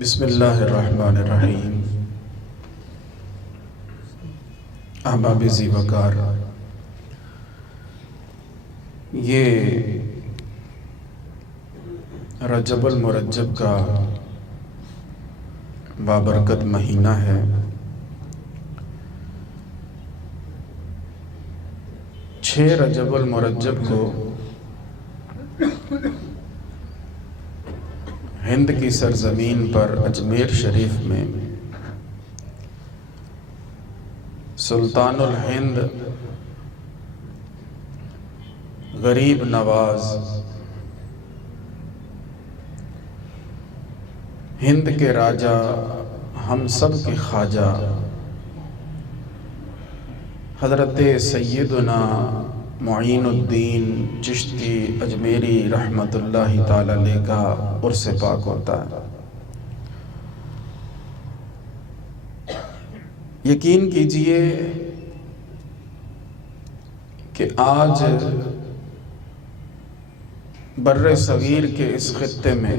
بسم اللہ الرحمن الرحیم۔ احباب ذی وقار، یہ رجب المرجب کا بابرکت مہینہ ہے۔ 6 رجب المرجب کو ہند کی سرزمین پر اجمیر شریف میں سلطان الہند غریب نواز ہند کے راجہ، ہم سب کے خواجہ حضرت سیدنا معین الدین چشتی اجمیری رحمت اللہ تعالی علیہ کا عرس پاک ہوتا ہے۔ یقین کیجئے کہ آج بر صغیر کے اس خطے میں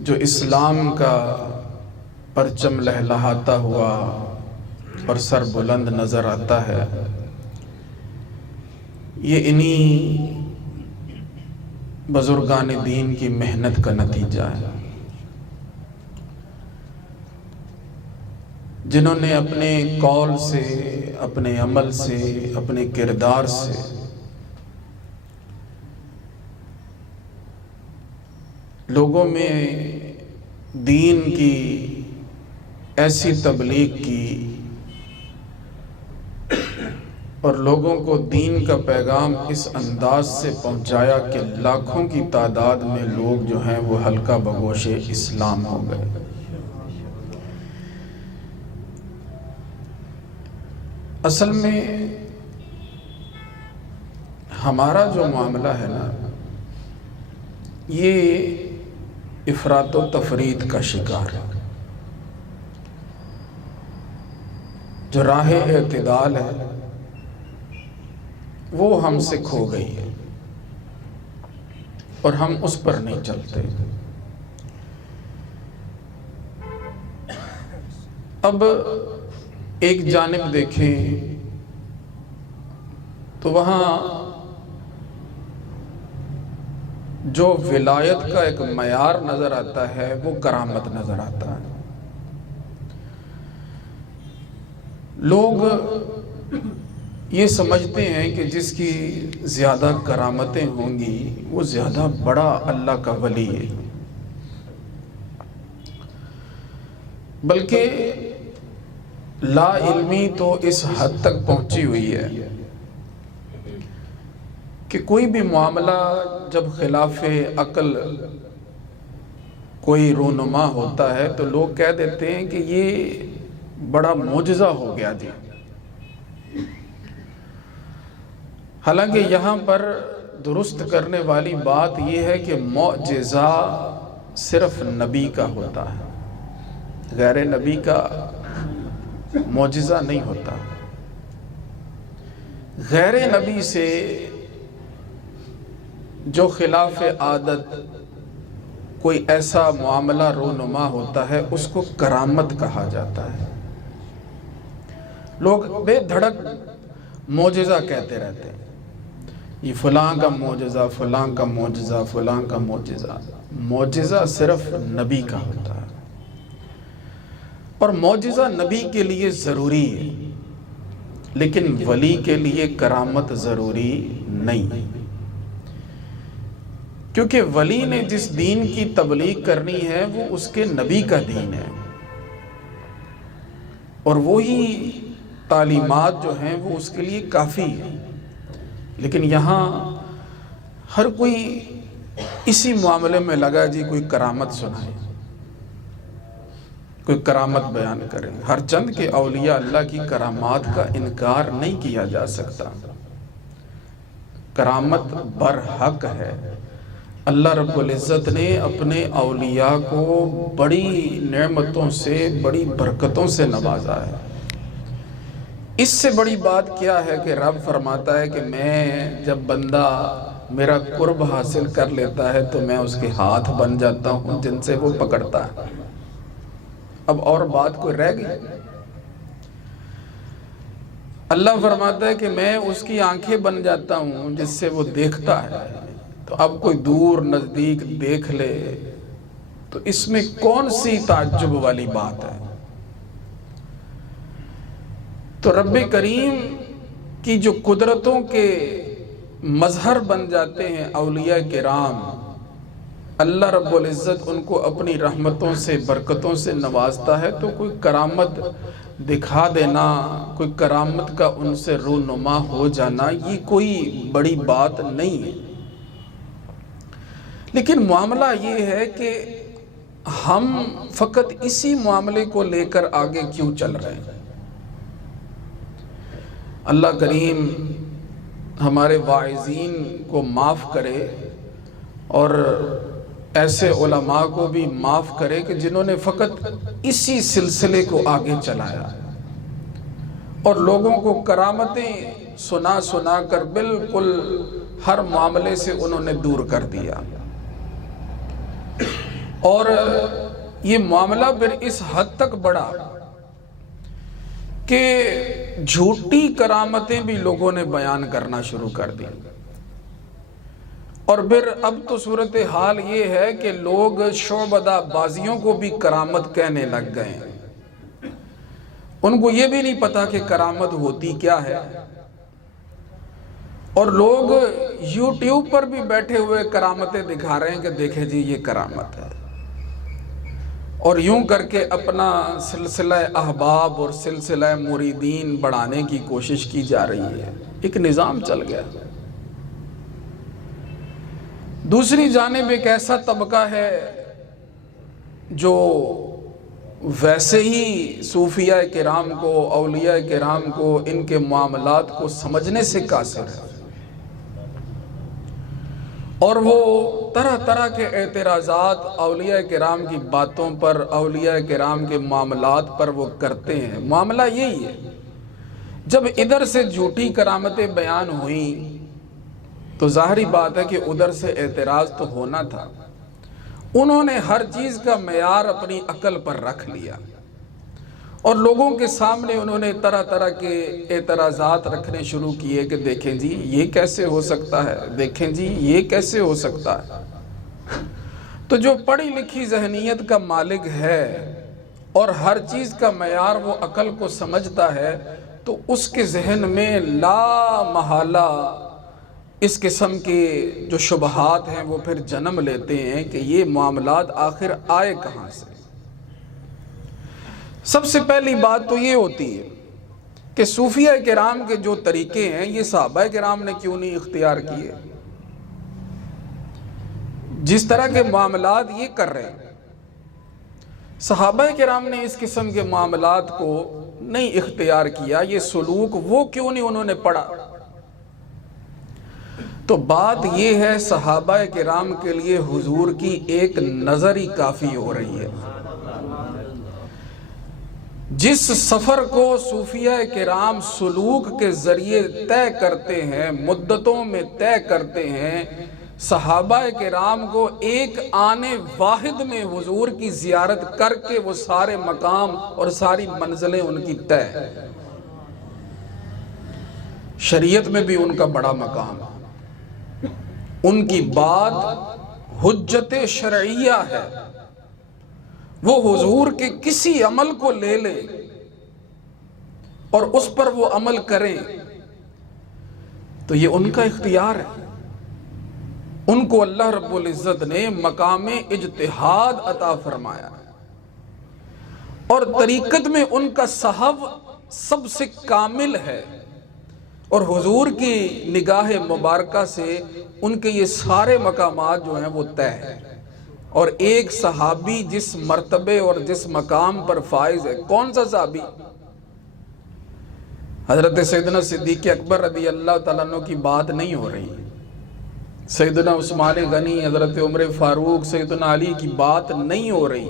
جو اسلام کا پرچم لہلہاتا ہوا اور سر بلند نظر آتا ہے، یہ انہی بزرگان دین کی محنت کا نتیجہ ہے، جنہوں نے اپنے قول سے، اپنے عمل سے، اپنے کردار سے لوگوں میں دین کی ایسی تبلیغ کی اور لوگوں کو دین کا پیغام اس انداز سے پہنچایا کہ لاکھوں کی تعداد میں لوگ جو ہیں وہ حلقہ بگوش اسلام ہو گئے۔ اصل میں ہمارا جو معاملہ ہے نا، یہ افراط و تفرید کا شکار ہے۔ جو راہ اعتدال ہے وہ ہم سے کھو گئی ہے اور ہم اس پر نہیں چلتے۔ اب ایک جانب دیکھیں تو وہاں جو ولایت کا ایک معیار نظر آتا ہے وہ کرامت نظر آتا ہے۔ لوگ یہ سمجھتے ہیں کہ جس کی زیادہ کرامتیں ہوں گی وہ زیادہ بڑا اللہ کا ولی ہے، بلکہ لا علمی تو اس حد تک پہنچی ہوئی ہے کہ کوئی بھی معاملہ جب خلاف عقل کوئی رونما ہوتا ہے تو لوگ کہہ دیتے ہیں کہ یہ بڑا معجزہ ہو گیا جی۔ حالانکہ یہاں پر درست کرنے والی بات یہ ہے کہ معجزہ صرف نبی کا ہوتا ہے، غیر نبی کا معجزہ نہیں ہوتا۔ غیر نبی سے جو خلاف عادت کوئی ایسا معاملہ رونما ہوتا ہے اس کو کرامت کہا جاتا ہے۔ لوگ بے دھڑک معجزہ کہتے رہتے ہیں، یہ فلاں کا معجزہ، فلاں کا معجزہ، فلاں کا معجزہ۔ معجزہ صرف نبی کا ہوتا ہے، اور معجزہ نبی کے لیے ضروری ہے، لیکن ولی کے لیے کرامت ضروری نہیں، کیونکہ ولی نے جس دین کی تبلیغ کرنی ہے وہ اس کے نبی کا دین ہے، اور وہی تعلیمات جو ہیں وہ اس کے لیے کافی ہیں۔ لیکن یہاں ہر کوئی اسی معاملے میں لگا جی کوئی کرامت سنائے، کوئی کرامت بیان کرے۔ ہر چند کے اولیاء اللہ کی کرامات کا انکار نہیں کیا جا سکتا، کرامت برحق ہے۔ اللہ رب العزت نے اپنے اولیاء کو بڑی نعمتوں سے، بڑی برکتوں سے نوازا ہے۔ اس سے بڑی بات کیا ہے کہ رب فرماتا ہے کہ میں جب بندہ میرا قرب حاصل کر لیتا ہے تو میں اس کے ہاتھ بن جاتا ہوں جن سے وہ پکڑتا ہے۔ اب اور بات کوئی رہ گئی؟ اللہ فرماتا ہے کہ میں اس کی آنکھیں بن جاتا ہوں جس سے وہ دیکھتا ہے۔ تو اب کوئی دور نزدیک دیکھ لے تو اس میں کون سی تعجب والی بات ہے؟ تو رب کریم کی جو قدرتوں کے مظہر بن جاتے ہیں اولیاء کرام، اللہ رب العزت ان کو اپنی رحمتوں سے برکتوں سے نوازتا ہے، تو کوئی کرامت دکھا دینا، کوئی کرامت کا ان سے رونما ہو جانا، یہ کوئی بڑی بات نہیں ہے۔ لیکن معاملہ یہ ہے کہ ہم فقط اسی معاملے کو لے کر آگے کیوں چل رہے ہیں؟ اللہ کریم ہمارے واعظین کو معاف کرے اور ایسے علماء کو بھی معاف کرے کہ جنہوں نے فقط اسی سلسلے کو آگے چلایا اور لوگوں کو کرامتیں سنا سنا کر بالکل ہر معاملے سے انہوں نے دور کر دیا۔ اور یہ معاملہ پھر اس حد تک بڑھا کہ جھوٹی کرامتیں بھی لوگوں نے بیان کرنا شروع کر دی، اور پھر اب تو صورتحال یہ ہے کہ لوگ شعبدہ بازیوں کو بھی کرامت کہنے لگ گئے ہیں۔ ان کو یہ بھی نہیں پتا کہ کرامت ہوتی کیا ہے، اور لوگ یوٹیوب پر بھی بیٹھے ہوئے کرامتیں دکھا رہے ہیں کہ دیکھیں جی یہ کرامت ہے، اور یوں کر کے اپنا سلسلہ احباب اور سلسلہ مریدین بڑھانے کی کوشش کی جا رہی ہے۔ ایک نظام چل گیا۔ دوسری جانب ایک ایسا طبقہ ہے جو ویسے ہی صوفیاء کرام کو، اولیاء کرام کو، ان کے معاملات کو سمجھنے سے قاصر ہے، اور وہ طرح طرح کے اعتراضات اولیاء کرام کی باتوں پر، اولیاء کرام کے معاملات پر وہ کرتے ہیں۔ معاملہ یہی ہے، جب ادھر سے جھوٹی کرامتیں بیان ہوئیں تو ظاہری بات ہے کہ ادھر سے اعتراض تو ہونا تھا۔ انہوں نے ہر چیز کا معیار اپنی عقل پر رکھ لیا، اور لوگوں کے سامنے انہوں نے طرح طرح کے اعتراضات رکھنے شروع کیے کہ دیکھیں جی یہ کیسے ہو سکتا ہے، دیکھیں جی یہ کیسے ہو سکتا ہے۔ تو جو پڑھی لکھی ذہنیت کا مالک ہے اور ہر چیز کا معیار وہ عقل کو سمجھتا ہے، تو اس کے ذہن میں لا محالہ اس قسم کے جو شبہات ہیں وہ پھر جنم لیتے ہیں کہ یہ معاملات آخر آئے کہاں سے۔ سب سے پہلی بات تو یہ ہوتی ہے کہ صوفیاء کرام کے جو طریقے ہیں یہ صحابہ کرام نے کیوں نہیں اختیار کیے؟ جس طرح کے معاملات یہ کر رہے ہیں، صحابہ کرام نے اس قسم کے معاملات کو نہیں اختیار کیا، یہ سلوک وہ کیوں نہیں انہوں نے پڑھا؟ تو بات یہ ہے صحابہ کرام کے لیے حضور کی ایک نظر ہی کافی ہو رہی ہے۔ جس سفر کو صوفیاء کرام سلوک کے ذریعے طے کرتے ہیں، مدتوں میں طے کرتے ہیں، صحابہ کرام کو ایک آنے واحد میں حضور کی زیارت کر کے وہ سارے مقام اور ساری منزلیں ان کی طے۔ شریعت میں بھی ان کا بڑا مقام ہے، ان کی بات حجت شرعیہ ہے، وہ حضور کے کسی عمل کو لے لیں اور اس پر وہ عمل کریں تو یہ ان کا اختیار ہے۔ ان کو اللہ رب العزت نے مقام اجتہاد عطا فرمایا، اور طریقت میں ان کا صحب سب سے کامل ہے، اور حضور کی نگاہ مبارکہ سے ان کے یہ سارے مقامات جو ہیں وہ طے ہیں۔ اور ایک صحابی جس مرتبے اور جس مقام پر فائز ہے، کون سا صحابی؟ حضرت سیدنا صدیق اکبر رضی اللہ تعالیٰ عنہ کی بات نہیں ہو رہی، سیدنا عثمان غنی، حضرت عمر فاروق، سیدنا علی کی بات نہیں ہو رہی،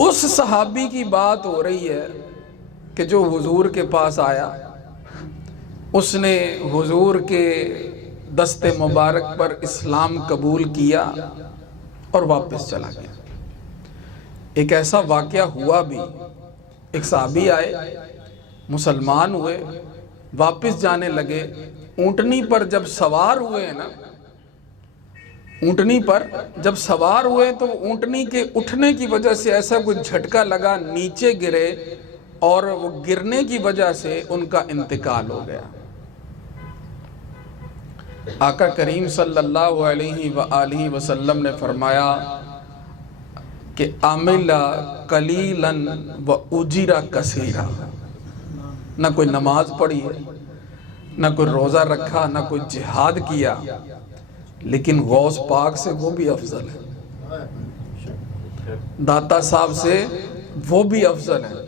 اس صحابی کی بات ہو رہی ہے کہ جو حضور کے پاس آیا، اس نے حضور کے دست مبارک پر اسلام قبول کیا اور واپس چلا گیا۔ ایک ایسا واقعہ ہوا بھی، ایک صحابی آئے، مسلمان ہوئے، واپس جانے لگے، اونٹنی پر جب سوار ہوئے نا، اونٹنی پر جب سوار ہوئے تو اونٹنی کے اٹھنے کی وجہ سے ایسا کوئی جھٹکا لگا، نیچے گرے اور وہ گرنے کی وجہ سے ان کا انتقال ہو گیا۔ آقا کریم صلی اللہ علیہ وآلہ وسلم نے فرمایا کہ عمل قلیلا و اجر کثیرا، نہ کوئی نماز پڑھی ہے، نہ کوئی روزہ رکھا، نہ کوئی جہاد کیا، لیکن غوث پاک سے وہ بھی افضل ہے، داتا صاحب سے وہ بھی افضل ہے۔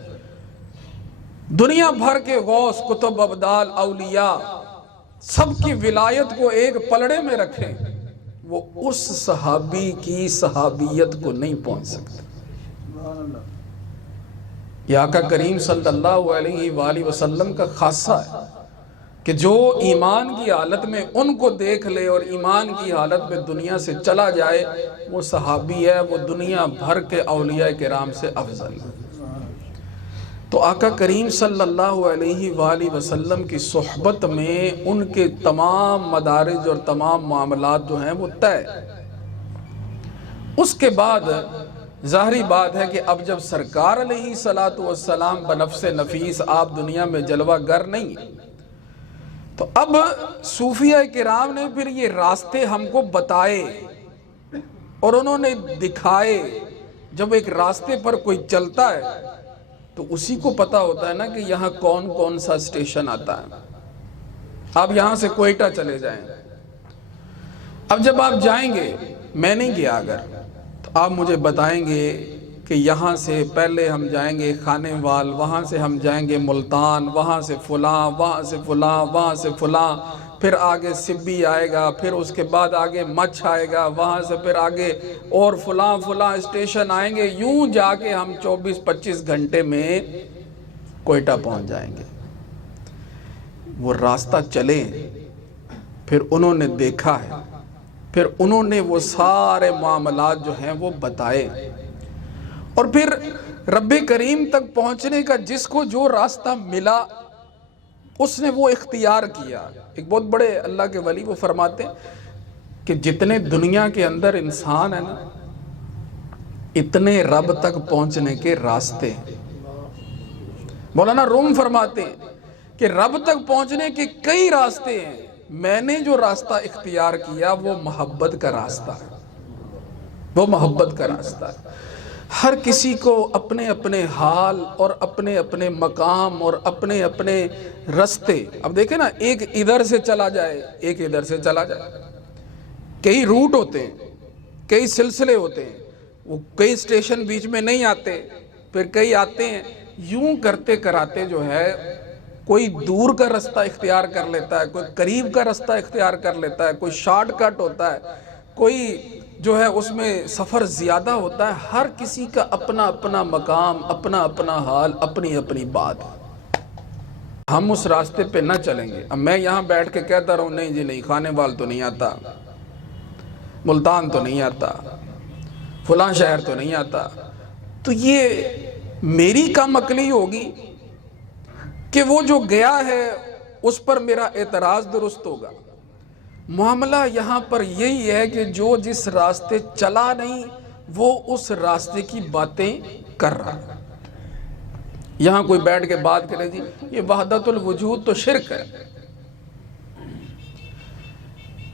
دنیا بھر کے غوث، کتب، ابدال، اولیاء سب کی ولایت کو ایک پلڑے میں رکھیں، وہ اس صحابی کی صحابیت کو نہیں پہنچ سکتے۔ یہ آقا کریم صلی اللہ علیہ وآلہ وسلم کا خاصہ ہے کہ جو ایمان کی حالت میں ان کو دیکھ لے اور ایمان کی حالت میں دنیا سے چلا جائے، وہ صحابی ہے، وہ دنیا بھر کے اولیاء کرام سے افضل ہے۔ تو آقا کریم صلی اللہ علیہ وآلہ وسلم کی صحبت میں ان کے تمام مدارج اور تمام معاملات جو ہیں وہ طے۔ اس کے بعد ظاہری بات ہے کہ اب جب سرکار علیہ السلام بنفس نفیس آپ دنیا میں جلوہ گر نہیں، تو اب صوفیہ کرام نے پھر یہ راستے ہم کو بتائے اور انہوں نے دکھائے۔ جب ایک راستے پر کوئی چلتا ہے تو اسی کو پتا ہوتا ہے نا کہ یہاں کون کون سا اسٹیشن آتا ہے۔ آپ یہاں سے کوئٹہ چلے جائیں، اب جب آپ جائیں گے، میں نہیں گیا اگر، تو آپ مجھے بتائیں گے کہ یہاں سے پہلے ہم جائیں گے خانے وال، وہاں سے ہم جائیں گے ملتان، وہاں سے فلاں، وہاں سے فلاں، وہاں سے فلاں، پھر آگے سبی آئے گا، پھر اس کے بعد آگے مچھ آئے گا، وہاں سے پھر آگے اور فلاں فلاں اسٹیشن آئیں گے، یوں جا کے ہم 24-25 گھنٹے میں کوئٹہ پہنچ جائیں گے۔ وہ راستہ چلے، پھر انہوں نے دیکھا ہے، پھر انہوں نے وہ سارے معاملات جو ہیں وہ بتائے، اور پھر رب کریم تک پہنچنے کا جس کو جو راستہ ملا اس نے وہ اختیار کیا۔ ایک بہت بڑے اللہ کے ولی وہ فرماتے ہیں کہ جتنے دنیا کے اندر انسان ہیں نا، اتنے رب تک پہنچنے کے راستے ہیں۔ مولانا روم فرماتے ہیں کہ رب تک پہنچنے کے کئی راستے ہیں، میں نے جو راستہ اختیار کیا وہ محبت کا راستہ ہے، وہ محبت کا راستہ ہے۔ ہر کسی کو اپنے اپنے حال اور اپنے اپنے مقام اور اپنے اپنے رستے، اب دیکھیں نا، ایک ادھر سے چلا جائے، ایک ادھر سے چلا جائے، کئی روٹ ہوتے ہیں، کئی سلسلے ہوتے ہیں، وہ کئی اسٹیشن بیچ میں نہیں آتے، پھر کئی آتے ہیں، یوں کرتے کراتے جو ہے کوئی دور کا رستہ اختیار کر لیتا ہے، کوئی قریب کا رستہ اختیار کر لیتا ہے، کوئی شارٹ کٹ ہوتا ہے، کوئی جو ہے اس میں سفر زیادہ ہوتا ہے۔ ہر کسی کا اپنا اپنا مقام، اپنا اپنا حال، اپنی اپنی بات۔ ہم اس راستے پہ نہ چلیں گے۔ اب میں یہاں بیٹھ کے کہتا رہوں نہیں جی نہیں، خانے وال تو نہیں آتا، ملتان تو نہیں آتا، فلاں شہر تو نہیں آتا، تو یہ میری کم عقلی ہوگی کہ وہ جو گیا ہے اس پر میرا اعتراض درست ہوگا۔ معاملہ یہاں پر یہی ہے کہ جو جس راستے چلا نہیں وہ اس راستے کی باتیں کر رہا ہے۔ یہاں کوئی بیٹھ کے بات کرے جی یہ وحدت الوجود تو شرک ہے،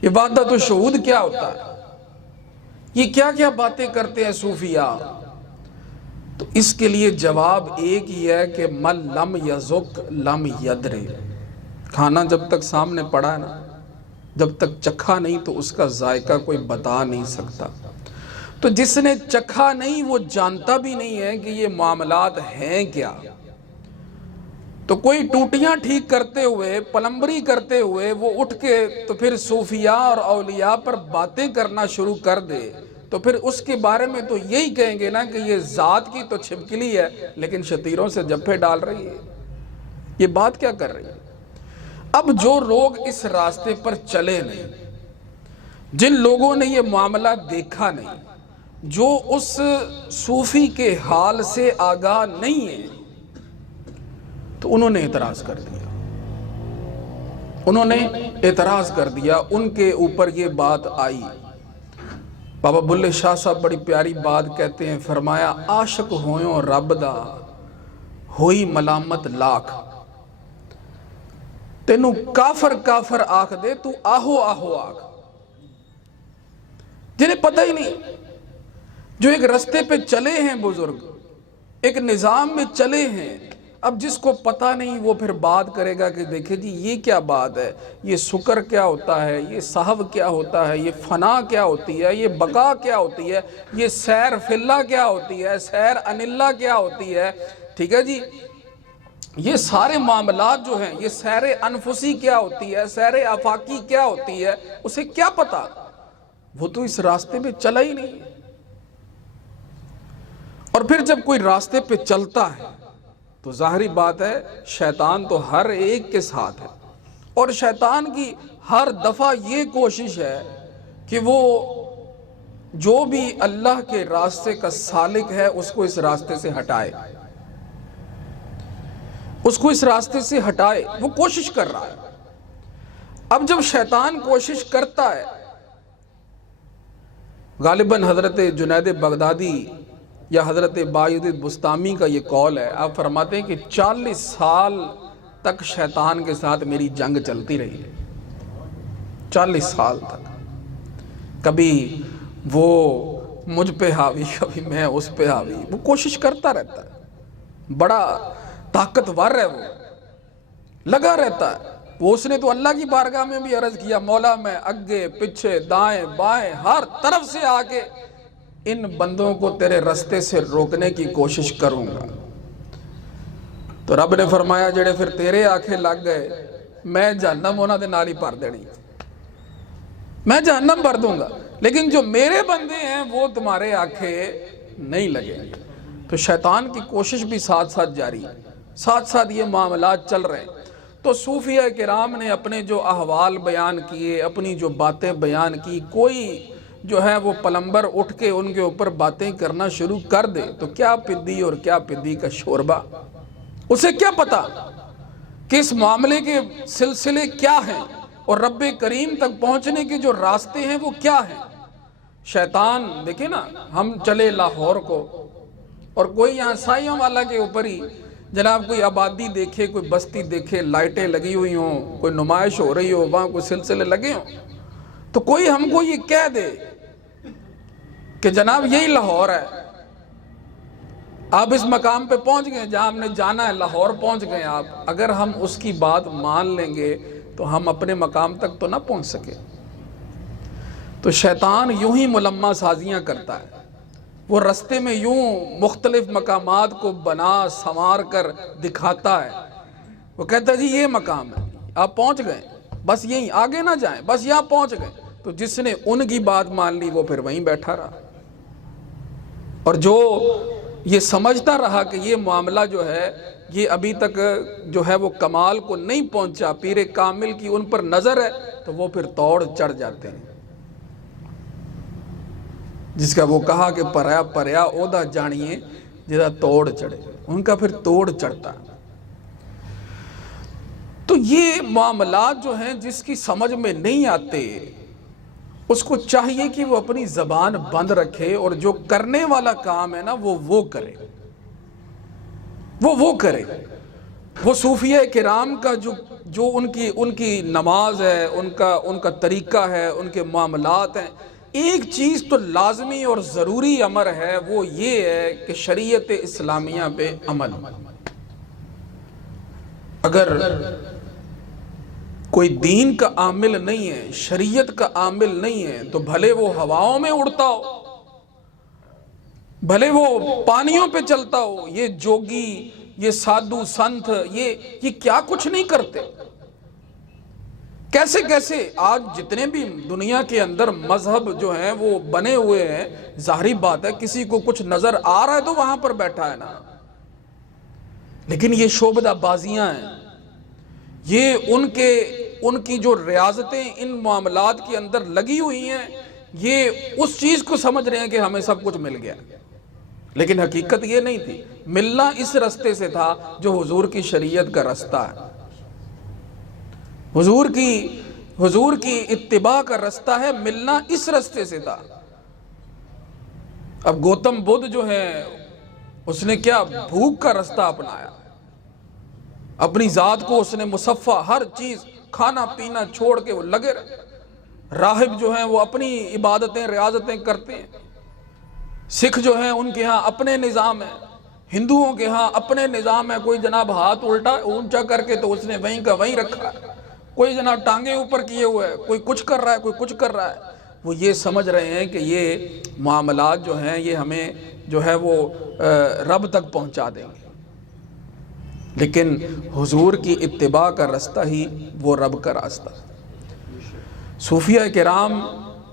یہ وحدت الشہود کیا ہوتا ہے، یہ کیا کیا باتیں کرتے ہیں صوفیاء، تو اس کے لیے جواب ایک ہی ہے کہ من لم یذق لم یدری۔ کھانا جب تک سامنے پڑا ہے نا، جب تک چکھا نہیں تو اس کا ذائقہ کوئی بتا نہیں سکتا۔ تو جس نے چکھا نہیں وہ جانتا بھی نہیں ہے کہ یہ معاملات ہیں کیا۔ تو کوئی ٹوٹیاں ٹھیک کرتے ہوئے، پلمبری کرتے ہوئے وہ اٹھ کے تو پھر صوفیاء اور اولیاء پر باتیں کرنا شروع کر دے، تو پھر اس کے بارے میں تو یہی کہیں گے نا کہ یہ ذات کی تو چھپکلی ہے لیکن شتیروں سے جپھے ڈال رہی ہے، یہ بات کیا کر رہی ہے۔ اب جو لوگ اس راستے پر چلے نہیں، جن لوگوں نے یہ معاملہ دیکھا نہیں، جو اس صوفی کے حال سے آگاہ نہیں ہے، تو انہوں نے اعتراض کر دیا، ان کے اوپر یہ بات آئی۔ بابا بلے شاہ صاحب بڑی پیاری بات کہتے ہیں، فرمایا عاشق ہویوں رب دا ہوئی ملامت لاکھ، تینوں کافر کافر آکھ دے تو آہو آہو آکھ۔ جنہیں پتہ ہی نہیں، جو ایک رستے پہ چلے ہیں بزرگ، ایک نظام میں چلے ہیں، اب جس کو پتہ نہیں وہ پھر بات کرے گا کہ دیکھیں جی یہ کیا بات ہے، یہ سکر کیا ہوتا ہے، یہ صحو کیا ہوتا ہے، یہ فنا کیا ہوتی ہے، یہ بقا کیا ہوتی ہے، یہ سیر فی اللہ کیا ہوتی ہے، سیر ان اللہ کیا ہوتی ہے، ٹھیک ہے جی، یہ سارے معاملات جو ہیں، یہ سیر انفسی کیا ہوتی ہے، سیر آفاقی کیا ہوتی ہے، اسے کیا پتا؟ وہ تو اس راستے پہ چلا ہی نہیں۔ اور پھر جب کوئی راستے پہ چلتا ہے تو ظاہری بات ہے شیطان تو ہر ایک کے ساتھ ہے، اور شیطان کی ہر دفعہ یہ کوشش ہے کہ وہ جو بھی اللہ کے راستے کا سالک ہے اس کو اس راستے سے ہٹائے، وہ کوشش کر رہا ہے۔ اب جب شیطان کوشش کرتا ہے، غالباً حضرت جنید بغدادی یا حضرت بایزید بستامی کا یہ قول ہے، آپ فرماتے ہیں کہ 40 سال تک شیطان کے ساتھ میری جنگ چلتی رہی ہے، 40 سال تک، کبھی وہ مجھ پہ حاوی، کبھی میں اس پہ حاوی، وہ کوشش کرتا رہتا ہے، بڑا طاقتور ہے، وہ لگا رہتا ہے۔ وہ اس نے تو اللہ کی بارگاہ میں بھی عرض کیا، مولا میں اگے پیچھے دائیں بائیں ہر طرف سے آگے ان بندوں کو تیرے رستے سے روکنے کی کوشش کروں گا۔ تو رب نے فرمایا جڑے پھر تیرے آنکھیں لگ گئے، میں جہنم انہاں دے نال ہی بھر دینی، میں جہنم بھر دوں گا، لیکن جو میرے بندے ہیں وہ تمہارے آنکھیں نہیں لگیں گے۔ تو شیطان کی کوشش بھی ساتھ ساتھ جاری ہے، ساتھ ساتھ یہ معاملات چل رہے ہیں۔ تو صوفیہ کرام نے اپنے جو احوال بیان کیے، اپنی جو باتیں بیان کی، کوئی جو ہے وہ پلمبر اٹھ کے ان کے اوپر باتیں کرنا شروع کر دے تو کیا پدی اور کیا پدی کا شوربہ، اسے کیا پتا کہ اس معاملے کے سلسلے کیا ہیں اور رب کریم تک پہنچنے کے جو راستے ہیں وہ کیا ہیں۔ شیطان دیکھیں نا، ہم چلے لاہور کو اور کوئی یہاں سائیوں والا کے اوپر ہی جناب کوئی آبادی دیکھے، کوئی بستی دیکھے، لائٹیں لگی ہوئی ہوں، کوئی نمائش ہو رہی ہو، وہاں کوئی سلسلے لگے ہوں، تو کوئی ہم کو یہ کہہ دے کہ جناب یہی لاہور ہے، آپ اس مقام پہ پہنچ گئے جہاں ہم نے جانا ہے، لاہور پہنچ گئے آپ، اگر ہم اس کی بات مان لیں گے تو ہم اپنے مقام تک تو نہ پہنچ سکے۔ تو شیطان یوں ہی ملمہ سازیاں کرتا ہے، وہ رستے میں یوں مختلف مقامات کو بنا سنوار کر دکھاتا ہے، وہ کہتا ہے جی یہ مقام ہے، آپ پہنچ گئے، بس یہیں آگے نہ جائیں، بس یہاں پہنچ گئے۔ تو جس نے ان کی بات مان لی وہ پھر وہیں بیٹھا رہا، اور جو یہ سمجھتا رہا کہ یہ معاملہ جو ہے یہ ابھی تک جو ہے وہ کمال کو نہیں پہنچا، پیر کامل کی ان پر نظر ہے، تو وہ پھر توڑ چڑھ جاتے ہیں، جس کا وہ کہا کہ پریا پریا عہدہ جانیے جدا توڑ چڑھے، ان کا پھر توڑ چڑھتا ہے۔ تو یہ معاملات جو ہیں جس کی سمجھ میں نہیں آتے اس کو چاہیے کہ وہ اپنی زبان بند رکھے، اور جو کرنے والا کام ہے نا وہ کرے، وہ کرے۔ وہ صوفیہ کرام کا جو ان کی نماز ہے، ان کا طریقہ ہے، ان کے معاملات ہیں، ایک چیز تو لازمی اور ضروری امر ہے، وہ یہ ہے کہ شریعت اسلامیہ پہ عمل۔ اگر کوئی دین کا عامل نہیں ہے، شریعت کا عامل نہیں ہے، تو بھلے وہ ہواؤں میں اڑتا ہو، بھلے وہ پانیوں پہ چلتا ہو، یہ جوگی، یہ سادھو سنت، یہ کیا کچھ نہیں کرتے۔ کیسے آج جتنے بھی دنیا کے اندر مذہب جو ہیں وہ بنے ہوئے ہیں، ظاہری بات ہے کسی کو کچھ نظر آ رہا ہے تو وہاں پر بیٹھا ہے نا، لیکن یہ شعبدہ بازیاں ہیں، یہ ان کی جو ریاضتیں ان معاملات کے اندر لگی ہوئی ہیں، یہ اس چیز کو سمجھ رہے ہیں کہ ہمیں سب کچھ مل گیا، لیکن حقیقت یہ نہیں تھی۔ ملنا اس رستے سے تھا جو حضور کی شریعت کا رستہ ہے، حضور کی اتباع کا رستہ ہے، ملنا اس رستے سے تھا۔ اب گوتم بدھ جو ہے اس نے کیا بھوک کا رستہ اپنایا، اپنی ذات کو اس نے مصفہ، ہر چیز کھانا پینا چھوڑ کے وہ لگے رہے۔ راہب جو ہیں وہ اپنی عبادتیں ریاضتیں کرتے ہیں، سکھ جو ہیں ان کے ہاں اپنے نظام ہیں، ہندوؤں کے ہاں اپنے نظام ہے، کوئی جناب ہاتھ اونچا کر کے تو اس نے وہیں کا وہیں رکھا ہے، کوئی جناب ٹانگیں اوپر کیے ہوئے ہے، کوئی کچھ کر رہا ہے، کوئی کچھ کر رہا ہے۔ وہ یہ سمجھ رہے ہیں کہ یہ معاملات جو ہیں یہ ہمیں جو ہے وہ رب تک پہنچا دیں گے، لیکن حضور کی اتباع کا رستہ ہی وہ رب کا راستہ۔ صوفیہ کرام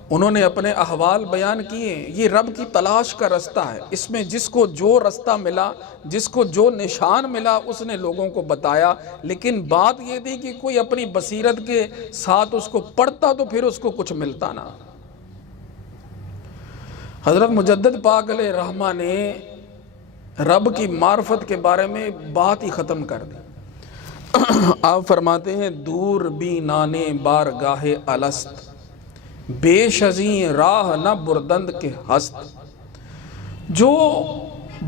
انہوں نے اپنے احوال بیان کیے، یہ رب کی تلاش کا رستہ ہے، اس میں جس کو جو رستہ ملا، جس کو جو نشان ملا اس نے لوگوں کو بتایا، لیکن بات یہ تھی کہ کوئی اپنی بصیرت کے ساتھ اس کو پڑھتا تو پھر اس کو کچھ ملتا نہ۔ حضرت مجدد پاک علیہ رحمہ نے رب کی معرفت کے بارے میں بات ہی ختم کر دی۔ آپ فرماتے ہیں دور بینان بارگاہ الست، بے شزیں راہ نہ بردند کے ہست۔ جو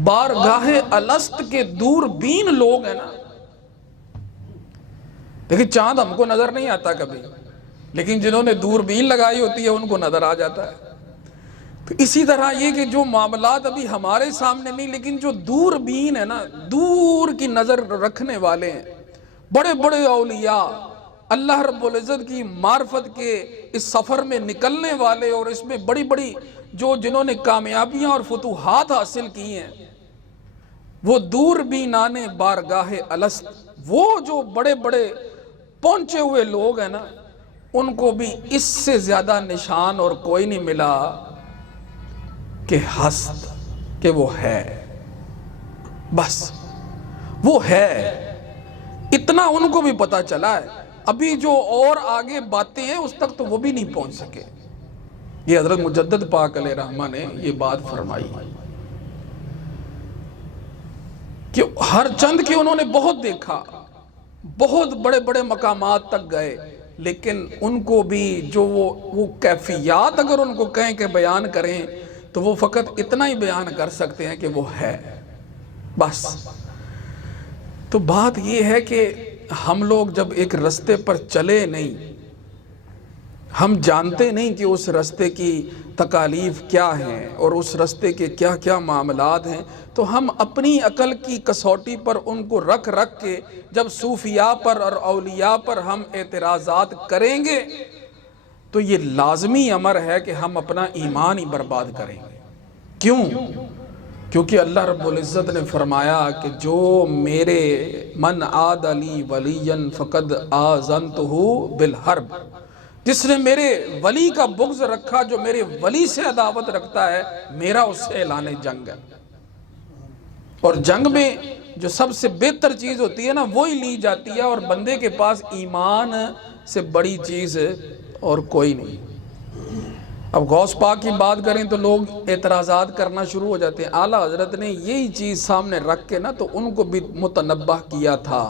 بارگاہ الست کے دور بین لوگ ہیں نا، دیکھیں چاند ہم کو نظر نہیں آتا کبھی، لیکن جنہوں نے دور بین لگائی ہوتی ہے ان کو نظر آ جاتا ہے۔ تو اسی طرح یہ کہ جو معاملات ابھی ہمارے سامنے نہیں، لیکن جو دور بین ہے نا، دور کی نظر رکھنے والے ہیں، بڑے بڑے اولیاء، اللہ رب العزت کی معرفت کے اس سفر میں نکلنے والے، اور اس میں بڑی بڑی جنہوں نے کامیابیاں اور فتوحات حاصل کی ہیں، وہ دور بینان بارگاہ الست، وہ جو بڑے بڑے پہنچے ہوئے لوگ ہیں نا، ان کو بھی اس سے زیادہ نشان اور کوئی نہیں ملا کہ ہست، کہ وہ ہے، بس وہ ہے، اتنا ان کو بھی پتا چلا ہے۔ ابھی جو اور آگے باتیں ہیں اس تک تو وہ بھی نہیں پہنچ سکے۔ یہ حضرت مجدد پاک علیہ رحمہ نے یہ بات فرمائی کہ ہر چند کے انہوں نے بہت دیکھا، بہت بڑے بڑے مقامات تک گئے، لیکن ان کو بھی جو وہ کیفیات اگر ان کو کہیں کہ بیان کریں تو وہ فقط اتنا ہی بیان کر سکتے ہیں کہ وہ ہے، بس۔ تو بات یہ ہے کہ ہم لوگ جب ایک رستے پر چلے نہیں، ہم جانتے نہیں کہ اس رستے کی تکالیف کیا ہیں اور اس رستے کے کیا کیا معاملات ہیں، تو ہم اپنی عقل کی کسوٹی پر ان کو رکھ کے جب صوفیاء پر اور اولیاء پر ہم اعتراضات کریں گے تو یہ لازمی امر ہے کہ ہم اپنا ایمان ہی برباد کریں گے۔ کیوں؟ کیونکہ اللہ رب العزت نے فرمایا کہ جو میرے من عاد لی ولیا فقد آذنتہ بالحرب، جس نے میرے ولی کا بغض رکھا، جو میرے ولی سے عداوت رکھتا ہے، میرا اس سے اعلان جنگ ہے۔ اور جنگ میں جو سب سے بہتر چیز ہوتی ہے نا وہی لی جاتی ہے، اور بندے کے پاس ایمان سے بڑی چیز اور کوئی نہیں۔ اب غوث پاک کی بات کریں تو لوگ اعتراضات کرنا شروع ہو جاتے ہیں۔ اعلیٰ حضرت نے یہی چیز سامنے رکھ کے نا تو ان کو بھی متنبہ کیا تھا،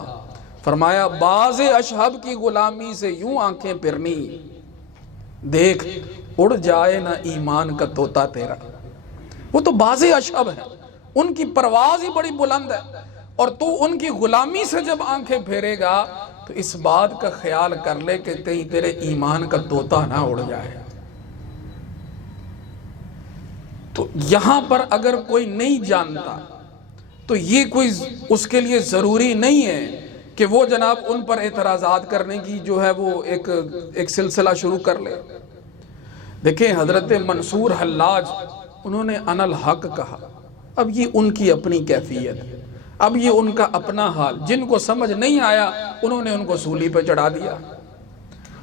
فرمایا باز اشہب کی غلامی سے یوں آنکھیں پھرنی، دیکھ اڑ جائے نہ ایمان کا طوطا تیرا۔ وہ تو باز اشہب ہے، ان کی پرواز ہی بڑی بلند ہے، اور تو ان کی غلامی سے جب آنکھیں پھیرے گا تو اس بات کا خیال کر لے کہ کہیں تیرے ایمان کا طوطا نہ اڑ جائے۔ تو یہاں پر اگر کوئی نہیں جانتا تو یہ کوئی اس کے لیے ضروری نہیں ہے کہ وہ جناب ان پر اعتراضات کرنے کی جو ہے وہ ایک سلسلہ شروع کر لے۔ دیکھیں حضرت منصور حلاج انہوں نے انا الحق کہا، اب یہ ان کی اپنی کیفیت، اب یہ ان کا اپنا حال، جن کو سمجھ نہیں آیا انہوں نے ان کو سولی پہ چڑھا دیا،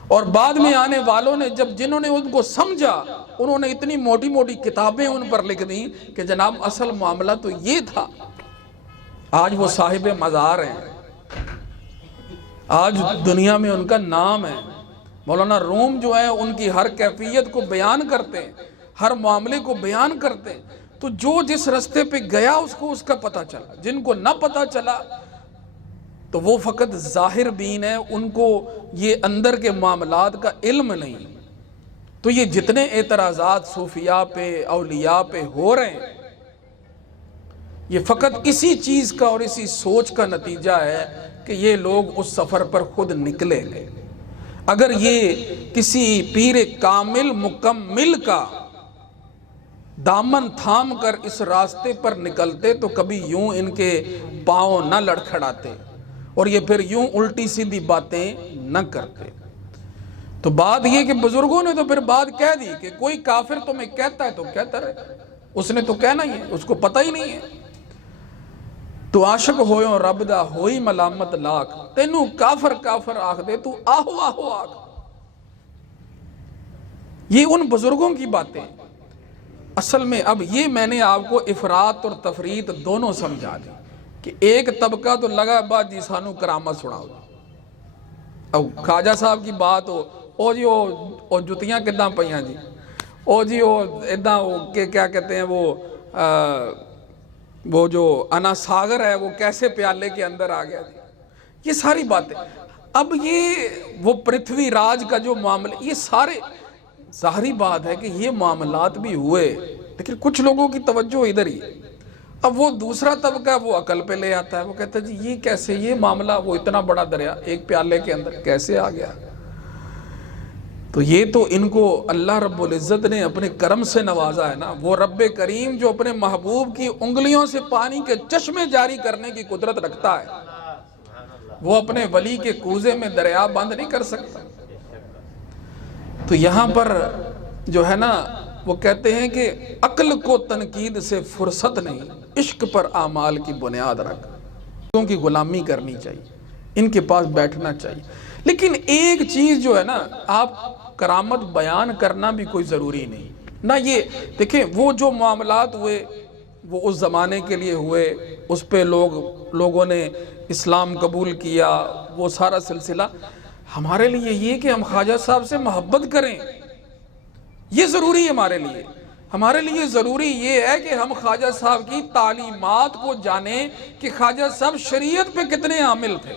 اور بعد میں آنے والوں نے جنہوں نے ان کو سمجھا انہوں نے اتنی موٹی موٹی کتابیں ان پر لکھ دیں کہ جناب اصل معاملہ تو یہ تھا۔ آج وہ صاحب مزار ہیں، آج دنیا میں ان کا نام ہے. مولانا روم جو ہے ان کی ہر کیفیت کو بیان کرتے ہیں, ہر معاملے کو بیان کرتے ہیں. تو جو جس رستے پہ گیا اس کو اس کا پتہ چلا, جن کو نہ پتہ چلا تو وہ فقط ظاہر بین ہے, ان کو یہ اندر کے معاملات کا علم نہیں. تو یہ جتنے اعتراضات صوفیاء پہ اولیاء پہ ہو رہے ہیں, یہ فقط اسی چیز کا اور اسی سوچ کا نتیجہ ہے کہ یہ لوگ اس سفر پر خود نکلے گئے. اگر یہ کسی پیر کامل مکمل کا دامن تھام کر اس راستے پر نکلتے تو کبھی یوں ان کے پاؤں نہ لڑکھڑاتے اور یہ پھر یوں الٹی سیدھی باتیں نہ کرتے. تو بات یہ کہ بزرگوں نے تو پھر بات کہہ دی کہ کوئی کافر تمہیں کہتا ہے تو کہتا رہے, اس نے تو کہنا ہی ہے, اس کو پتہ ہی نہیں ہے. تو عاشق ہوئیں رب دا ہوئی ملامت لاکھ, تینوں کافر کافر آکھ دے تو آہو آہو آکھ. یہ ان بزرگوں کی باتیں. اصل میں اب یہ میں نے آپ کو افراط اور تفریط دونوں سمجھا دی کہ ایک طبقہ تو لگا بات جی سانو کرامت سناؤ. اب خواجہ صاحب کی بات ہو, او جی او جتیاں کداں پئیاں جی, او جی او اداں کہ کیا کہتے ہیں وہ جو انا ساگر ہے وہ کیسے پیالے کے اندر آ گیا جی, یہ ساری باتیں. اب یہ وہ پرتھوی راج کا جو معاملہ, یہ سارے ظاہری بات ہے کہ یہ معاملات بھی ہوئے, لیکن کچھ لوگوں کی توجہ ادھر ہی. اب وہ دوسرا طبقہ وہ عقل پہ لے آتا ہے, وہ کہتا ہے جی یہ کیسے, یہ معاملہ وہ اتنا بڑا دریا ایک پیالے کے اندر کیسے آ گیا. تو یہ تو ان کو اللہ رب العزت نے اپنے کرم سے نوازا ہے نا. وہ رب کریم جو اپنے محبوب کی انگلیوں سے پانی کے چشمے جاری کرنے کی قدرت رکھتا ہے, وہ اپنے ولی کے کوزے میں دریا بند نہیں کر سکتا. تو یہاں پر جو ہے نا وہ کہتے ہیں کہ عقل کو تنقید سے فرصت نہیں, عشق پر اعمال کی بنیاد رکھ. ان کی غلامی کرنی چاہیے, ان کے پاس بیٹھنا چاہیے. لیکن ایک چیز جو ہے نا, آپ کرامت بیان کرنا بھی کوئی ضروری نہیں نہ. یہ دیکھیں وہ جو معاملات ہوئے وہ اس زمانے کے لیے ہوئے, اس پہ لوگوں نے اسلام قبول کیا, وہ سارا سلسلہ. ہمارے لیے یہ کہ ہم خواجہ صاحب سے محبت کریں, یہ ضروری ہے ہمارے لیے. ہمارے لیے ضروری یہ ہے کہ ہم خواجہ صاحب کی تعلیمات کو جانیں کہ خواجہ صاحب شریعت پہ کتنے عامل تھے.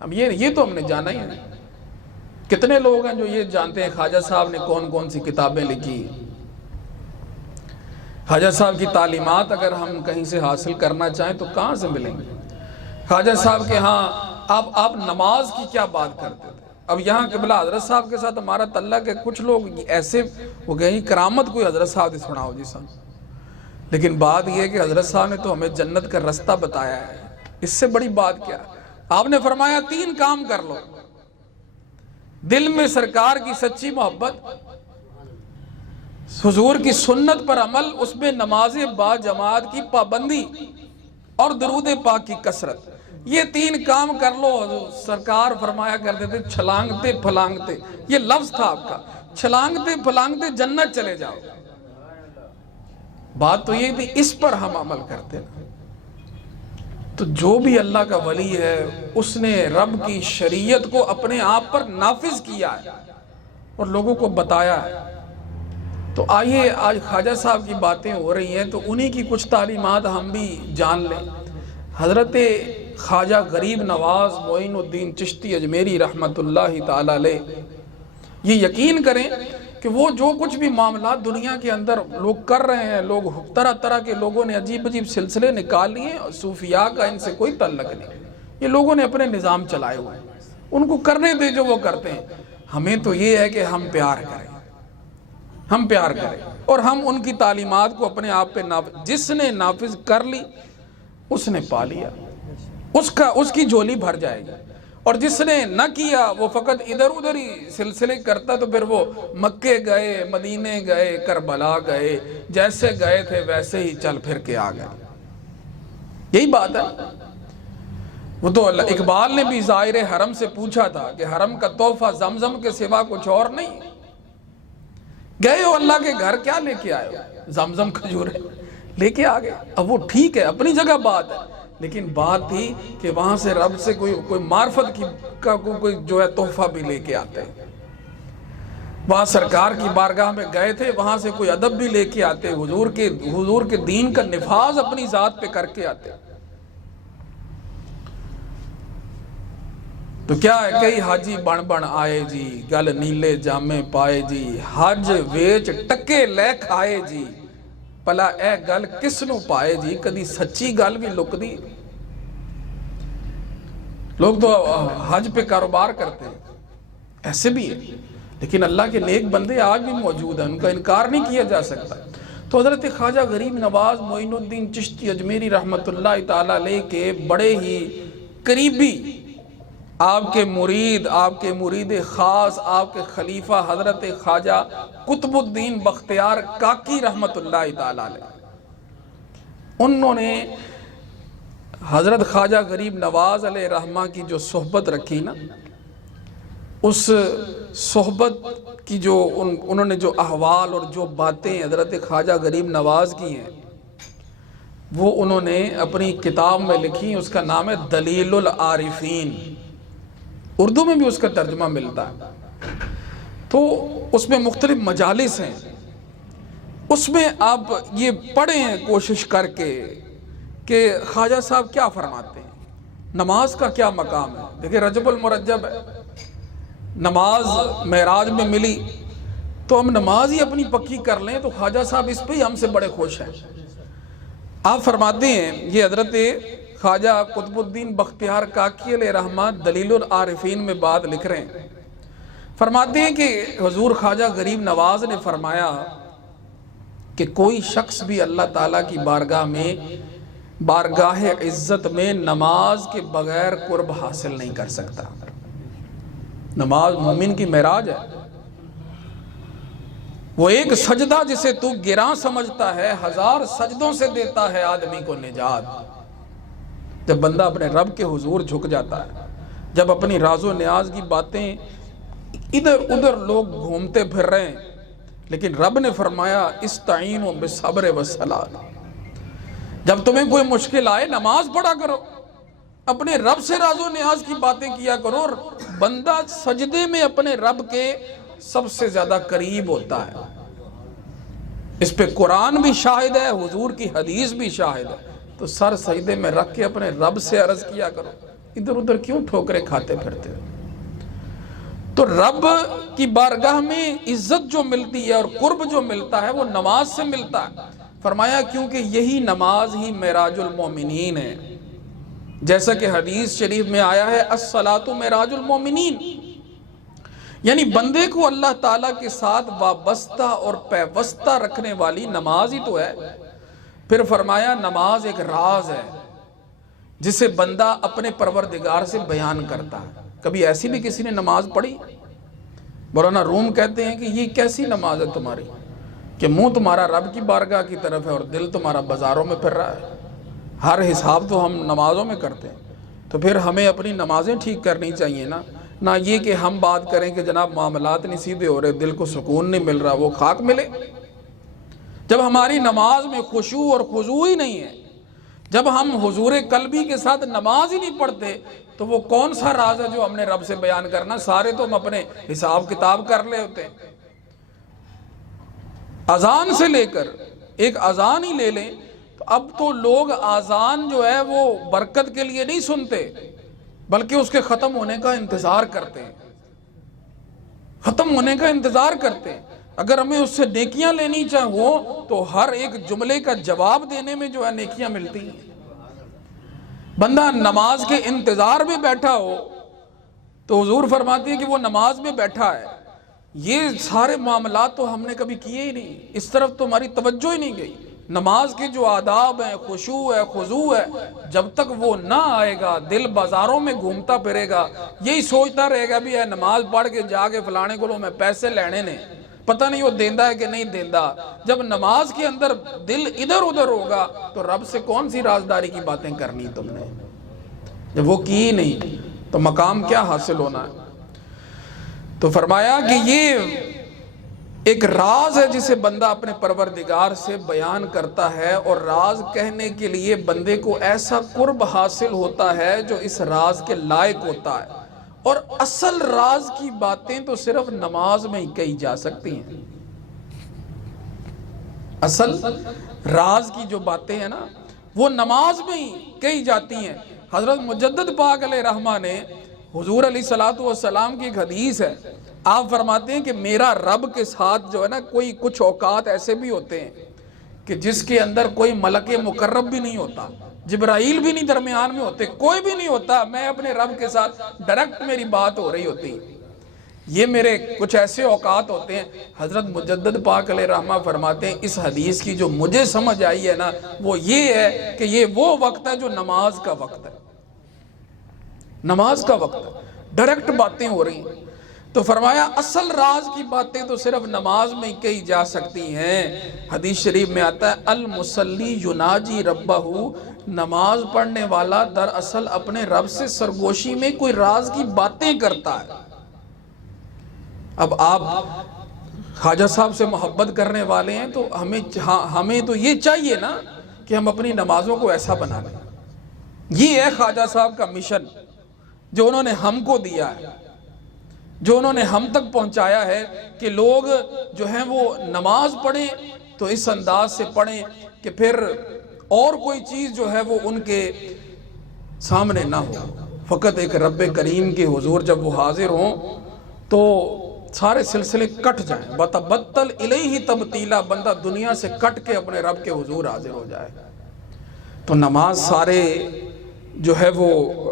اب یہ تو ہم نے جانا ہی ہے. کتنے لوگ ہیں جو یہ جانتے ہیں خواجہ صاحب نے کون کون سی کتابیں لکھی. خواجہ صاحب کی تعلیمات اگر ہم کہیں سے حاصل کرنا چاہیں تو کہاں سے ملیں گے. خواجہ صاحب کے ہاں آپ نماز کی کیا بات کرتے تھے. اب یہاں قبلہ حضرت صاحب کے ساتھ ہمارا تعلق ہے. کچھ لوگ ایسے وہ کہیں کرامت کوئی حضرت صاحب نے سناؤ جی سن, لیکن بات یہ ہے کہ حضرت صاحب نے تو ہمیں جنت کا رستہ بتایا ہے. اس سے بڑی بات کیا. آپ نے فرمایا 3 کام کر لو, دل میں سرکار کی سچی محبت, حضور کی سنت پر عمل, اس میں نماز با جماعت کی پابندی اور درود پاک کی کثرت. یہ 3 کام کر لو. سرکار فرمایا کرتے تھے چھلانگتے پھلانگتے, یہ لفظ تھا آپ کا, چھلانگتے پھلانگتے جنت چلے جاؤ. بات تو یہ تھی, اس پر ہم عمل کرتے ہیں. تو جو بھی اللہ کا ولی ہے اس نے رب کی شریعت کو اپنے آپ پر نافذ کیا ہے اور لوگوں کو بتایا ہے. تو آئیے آج خواجہ صاحب کی باتیں ہو رہی ہیں تو انہی کی کچھ تعلیمات ہم بھی جان لیں. حضرت خواجہ غریب نواز معین الدین چشتی اجمیری رحمت اللہ تعالی علیہ, یہ یقین کریں کہ وہ جو کچھ بھی معاملات دنیا کے اندر لوگ کر رہے ہیں, لوگ طرح طرح کے لوگوں نے عجیب عجیب سلسلے نکال لیے, اور صوفیاء کا ان سے کوئی تعلق نہیں. یہ لوگوں نے اپنے نظام چلائے ہوئے ہیں, ان کو کرنے دے جو وہ کرتے ہیں. ہمیں تو یہ ہے کہ ہم پیار کریں, ہم پیار کریں اور ہم ان کی تعلیمات کو اپنے آپ پہ جس نے نافذ کر لی اس نے پا لیا, اس کی جھولی بھر جائے گی. اور جس نے نہ کیا وہ فقط ادھر ادھر ہی سلسلے کرتا تو پھر وہ مکے گئے, مدینے گئے, کربلا گئے, جیسے گئے تھے ویسے ہی چل پھر کے آ گئے. یہی بات ہے. وہ تو اقبال نے بھی زائر حرم سے پوچھا تھا کہ حرم کا تحفہ زمزم کے سوا کچھ اور نہیں. گئے ہو اللہ کے گھر, کیا لے کے آئے ہو؟ زمزم کھجورے لے کے آ گئے. اب وہ ٹھیک ہے, اپنی جگہ بات ہے, لیکن بات تھی کہ وہاں سے رب سے کوئی معرفت کا کوئی جو ہے تحفہ بھی لے کے آتے، وہاں سرکار کی بارگاہ میں گئے تھے، وہاں سے کوئی ادب بھی لے کے آتے، حضور کے دین کا نفاذ اپنی ذات پہ کر کے آتے۔ تو کیا ہے، کئی حاجی بن بن آئے جی، گل نیلے جامے پائے جی، حج ویچ ٹکے لے کھائے جی، پلا اے گل کس نو پائے جی، کدی سچی گل بھی لک دی۔ لوگ تو حج پہ کاروبار کرتے ہیں، ایسے بھی ہے، لیکن اللہ کے نیک بندے آج بھی موجود ہیں، ان کا انکار نہیں کیا جا سکتا۔ تو حضرت خواجہ غریب نواز معین الدین چشتی اجمیری رحمت اللہ تعالیٰ علیہ کے بڑے ہی قریبی، آپ کے مرید خاص، آپ کے خلیفہ حضرت خواجہ قطب الدین بختیار کاکی رحمت اللہ تعالیٰ علیہ، انہوں نے حضرت خواجہ غریب نواز علیہ رحمہ کی جو صحبت رکھی نا، اس صحبت کی جو انہوں نے جو احوال اور جو باتیں حضرت خواجہ غریب نواز کی ہیں، وہ انہوں نے اپنی کتاب میں لکھی، اس کا نام ہے دلیل العارفین، اردو میں بھی اس کا ترجمہ ملتا ہے۔ تو اس میں مختلف مجالس ہیں، اس میں آپ یہ پڑھیں کوشش کر کے کہ خواجہ صاحب کیا فرماتے ہیں، نماز کا کیا مقام ہے۔ دیکھیں رجب المرجب ہے، نماز معراج میں ملی، تو ہم نماز ہی اپنی پکی کر لیں، تو خواجہ صاحب اس پہ ہی ہم سے بڑے خوش ہیں۔ آپ فرماتے ہیں، یہ حضرت خواجہ قطب الدین بختیار کاکی علیہ رحمہ دلیل العارفین میں بات لکھ رہے ہیں، فرماتے ہیں کہ حضور خواجہ غریب نواز نے فرمایا کہ کوئی شخص بھی اللہ تعالیٰ کی بارگاہ عزت میں نماز کے بغیر قرب حاصل نہیں کر سکتا۔ نماز مومن کی معراج ہے، وہ ایک سجدہ جسے تو گراں سمجھتا ہے، 1000 سجدوں سے دیتا ہے آدمی کو نجات۔ جب بندہ اپنے رب کے حضور جھک جاتا ہے، جب اپنی راز و نیاز کی باتیں ادھر ادھر لوگ گھومتے پھر رہے ہیں، لیکن رب نے فرمایا استعینوا بالصبر والصلاۃ، جب تمہیں کوئی مشکل آئے نماز پڑھا کرو، اپنے رب سے راز و نیاز کی باتیں کیا کرو، اور بندہ سجدے میں اپنے رب کے سب سے زیادہ قریب ہوتا ہے۔ اس پہ قرآن بھی شاہد ہے، حضور کی حدیث بھی شاہد ہے۔ تو سر سجدے میں رکھ کے اپنے رب سے عرض کیا کرو، ادھر ادھر کیوں ٹھوکریں کھاتے پھرتے ہو۔ تو رب کی بارگاہ میں عزت جو ملتی ہے اور قرب جو ملتا ہے وہ نماز سے ملتا ہے۔ فرمایا کیونکہ یہی نماز ہی معراج المومنین ہے، جیسا کہ حدیث شریف میں آیا ہے الصلاۃ معراج المومنین، یعنی بندے کو اللہ تعالیٰ کے ساتھ وابستہ اور پیوستہ رکھنے والی نماز ہی تو ہے۔ پھر فرمایا نماز ایک راز ہے جسے بندہ اپنے پروردگار سے بیان کرتا ہے۔ کبھی ایسی بھی کسی نے نماز پڑھی؟ مولانا روم کہتے ہیں کہ یہ کیسی نماز ہے تمہاری کہ منہ تمہارا رب کی بارگاہ کی طرف ہے اور دل تمہارا بازاروں میں پھر رہا ہے۔ ہر حساب تو ہم نمازوں میں کرتے ہیں، تو پھر ہمیں اپنی نمازیں ٹھیک کرنی چاہیے نا، نہ یہ کہ ہم بات کریں کہ جناب معاملات نہیں سیدھے ہو رہے، دل کو سکون نہیں مل رہا، وہ خاک ملے۔ جب ہماری نماز میں خشوع اور خضوع ہی نہیں ہے، جب ہم حضور قلبی کے ساتھ نماز ہی نہیں پڑھتے، تو وہ کون سا راز ہے جو ہم نے رب سے بیان کرنا؟ سارے تو ہم اپنے حساب کتاب کر لے ہوتے ہیں۔ اذان سے لے کر ایک اذان ہی لے لیں، تو اب تو لوگ اذان جو ہے وہ برکت کے لیے نہیں سنتے، بلکہ اس کے ختم ہونے کا انتظار کرتے ہیں، ختم ہونے کا انتظار کرتے ہیں۔ اگر ہمیں اس سے نیکیاں لینی چاہو تو ہر ایک جملے کا جواب دینے میں جو ہے نیکیاں ملتی ہیں۔ بندہ نماز کے انتظار میں بیٹھا ہو تو حضور فرماتے ہیں کہ وہ نماز میں بیٹھا ہے۔ یہ سارے معاملات تو ہم نے کبھی کیے ہی نہیں، اس طرف تو ہماری توجہ ہی نہیں گئی۔ نماز کے جو آداب ہیں، خشوع ہے، خضوع ہے، جب تک وہ نہ آئے گا، دل بازاروں میں گھومتا پھرے گا، یہی سوچتا رہے گا بھی ہے نماز پڑھ کے جا کے فلانے کو میں پیسے لینے نے، پتہ نہیں وہ دیندہ ہے کہ نہیں دیندہ۔ جب نماز کے اندر دل ادھر ادھر ہوگا تو رب سے کون سی رازداری کی باتیں کرنی تم نے؟ جب وہ کی نہیں تو مقام کیا حاصل ہونا ہے؟ تو فرمایا کہ یہ ایک راز ہے جسے بندہ اپنے پروردگار سے بیان کرتا ہے، اور راز کہنے کے لیے بندے کو ایسا قرب حاصل ہوتا ہے جو اس راز کے لائق ہوتا ہے، اور اصل راز کی باتیں تو صرف نماز میں ہی کہی جا سکتی ہیں۔ اصل راز کی جو باتیں ہیں نا وہ نماز میں ہی کہی جاتی ہیں۔ حضرت مجدد پاک علیہ رحمہ نے، حضور علیہ السلام کی ایک حدیث ہے، آپ فرماتے ہیں کہ میرا رب کے ساتھ جو ہے نا کوئی کچھ اوقات ایسے بھی ہوتے ہیں کہ جس کے اندر کوئی ملک مقرب بھی نہیں ہوتا، جبرائیل بھی نہیں درمیان میں ہوتے، کوئی بھی نہیں ہوتا، میں اپنے رب کے ساتھ ڈائریکٹ میری بات ہو رہی ہوتی۔ یہ میرے کچھ ایسے اوقات ہوتے ہیں۔ حضرت مجدد پاک علیہ رحمہ فرماتے ہیں اس حدیث کی جو مجھے سمجھ آئی ہے نا وہ یہ ہے کہ یہ وہ وقت ہے جو نماز کا وقت ہے، نماز کا وقت ہے، ڈائریکٹ باتیں ہو رہی ہیں۔ تو فرمایا اصل راز کی باتیں تو صرف نماز میں کہی جا سکتی ہیں۔ حدیث شریف میں آتا ہے المصلی یناجی ربہ، نماز پڑھنے والا دراصل اپنے رب سے سرگوشی میں کوئی راز کی باتیں کرتا ہے۔ اب آپ خواجہ صاحب سے محبت کرنے والے ہیں تو ہمیں تو یہ چاہیے نا کہ ہم اپنی نمازوں کو ایسا بنا لیں۔ یہ ہے خواجہ صاحب کا مشن جو انہوں نے ہم کو دیا ہے، جو انہوں نے ہم تک پہنچایا ہے کہ لوگ جو ہیں وہ نماز پڑھیں تو اس انداز سے پڑھیں کہ پھر اور کوئی چیز جو ہے وہ ان کے سامنے نہ ہو، فقط ایک رب کریم کے حضور جب وہ حاضر ہوں تو سارے سلسلے کٹ جائیں، وَتَبَتَّلْ إِلَيْهِ تَبْتِيلًا، بندہ دنیا سے کٹ کے اپنے رب کے حضور حاضر ہو جائے۔ تو نماز سارے جو ہے وہ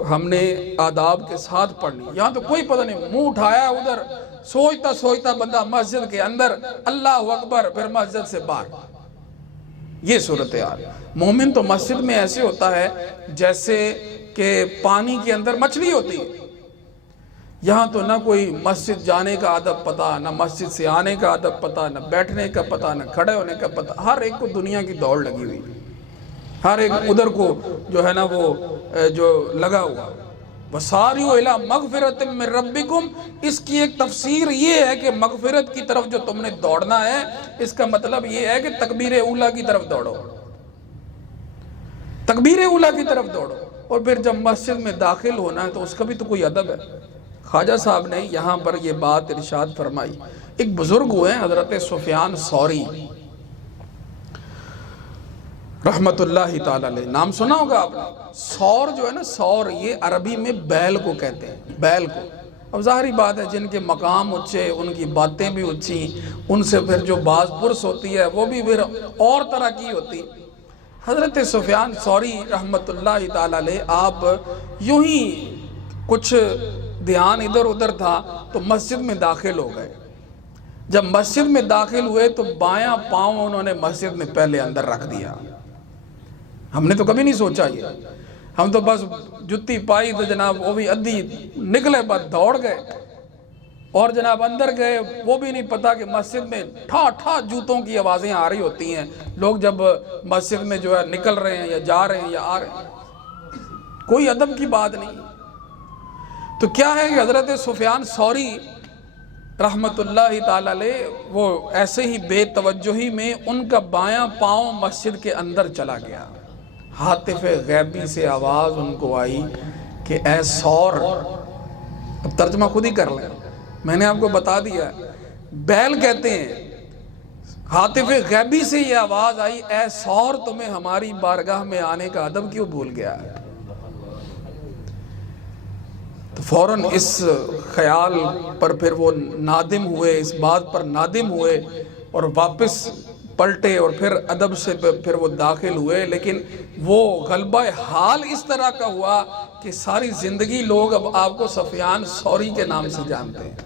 ہم نے آداب کے ساتھ پڑھنی۔ یہاں تو کوئی پتہ نہیں، منہ اٹھایا ادھر، سوچتا بندہ مسجد کے اندر اللہ اکبر، پھر مسجد سے باہر، یہ صورتحال۔ مومن تو مسجد میں ایسے ہوتا ہے جیسے کہ پانی کے اندر مچھلی ہوتی ہے۔ یہاں تو نہ کوئی مسجد جانے کا ادب پتہ، نہ مسجد سے آنے کا ادب پتہ، نہ بیٹھنے کا پتہ، نہ کھڑے ہونے کا پتہ، ہر ایک کو دنیا کی دوڑ لگی ہوئی، ہر ایک ادھر کو جو ہے نا وہ جو لگا ہوا۔ وَسَارِعُوا إِلَىٰ مَغْفِرَةٍ مِّن رَبِّكُمْ، اس کی ایک تفسیر یہ ہے کہ مغفرت کی طرف جو تم نے دوڑنا ہے، اس کا مطلب یہ ہے کہ تکبیر اولیٰ کی طرف دوڑو، تکبیر اولیٰ کی طرف دوڑو۔ اور پھر جب مسجد میں داخل ہونا ہے تو اس کا بھی تو کوئی ادب ہے۔ خواجہ صاحب نے یہاں پر یہ بات ارشاد فرمائی۔ ایک بزرگ ہوئے حضرت سفیان ثوری رحمت اللہ تعالی علیہ، نام سنا ہوگا آپ نے۔ ثور جو ہے نا، ثور یہ عربی میں بیل کو کہتے ہیں، بیل کو۔ اب ظاہری بات ہے جن کے مقام اونچے، ان کی باتیں بھی اونچی، ان سے پھر جو باز پرس ہوتی ہے وہ بھی پھر اور طرح کی ہوتی۔ حضرت سفیان ثوری رحمت اللہ تعالی علیہ، آپ یوں ہی کچھ دھیان ادھر ادھر تھا تو مسجد میں داخل ہو گئے۔ جب مسجد میں داخل ہوئے تو بایاں پاؤں انہوں نے مسجد میں پہلے اندر رکھ دیا۔ ہم نے تو کبھی نہیں سوچا یہ، ہم تو بس جتی پائی تو جناب وہ بھی ادھی نکلے بعد دوڑ گئے، اور جناب اندر گئے وہ بھی نہیں پتا کہ مسجد میں ٹھا ٹھا جوتوں کی آوازیں آ رہی ہوتی ہیں، لوگ جب مسجد میں جو ہے نکل رہے ہیں یا جا رہے ہیں یا آ رہے ہیں، کوئی ادب کی بات نہیں۔ تو کیا ہے کہ حضرت سفیان ثوری رحمت اللہ تعالی علیہ وہ ایسے ہی بے توجہی میں ان کا بایاں پاؤں مسجد کے اندر چلا گیا۔ ہاتف غیبی سے آواز ان کو آئی کہ اے ثور، اب ترجمہ خود ہی کر لیں، میں نے آپ کو بتا دیا، بیل کہتے ہیں۔ ہاتف غیبی سے یہ آواز آئی، اے ثور، تمہیں ہماری بارگاہ میں آنے کا ادب کیوں بھول گیا ہے؟ تو فوراً اس خیال پر پھر وہ نادم ہوئے، اس بات پر نادم ہوئے اور واپس پلٹے، اور پھر ادب سے پھر وہ داخل ہوئے۔ لیکن وہ غلبہ حال اس طرح کا ہوا کہ ساری زندگی لوگ اب آپ کو سفیان ثوری کے نام سے جانتے ہیں۔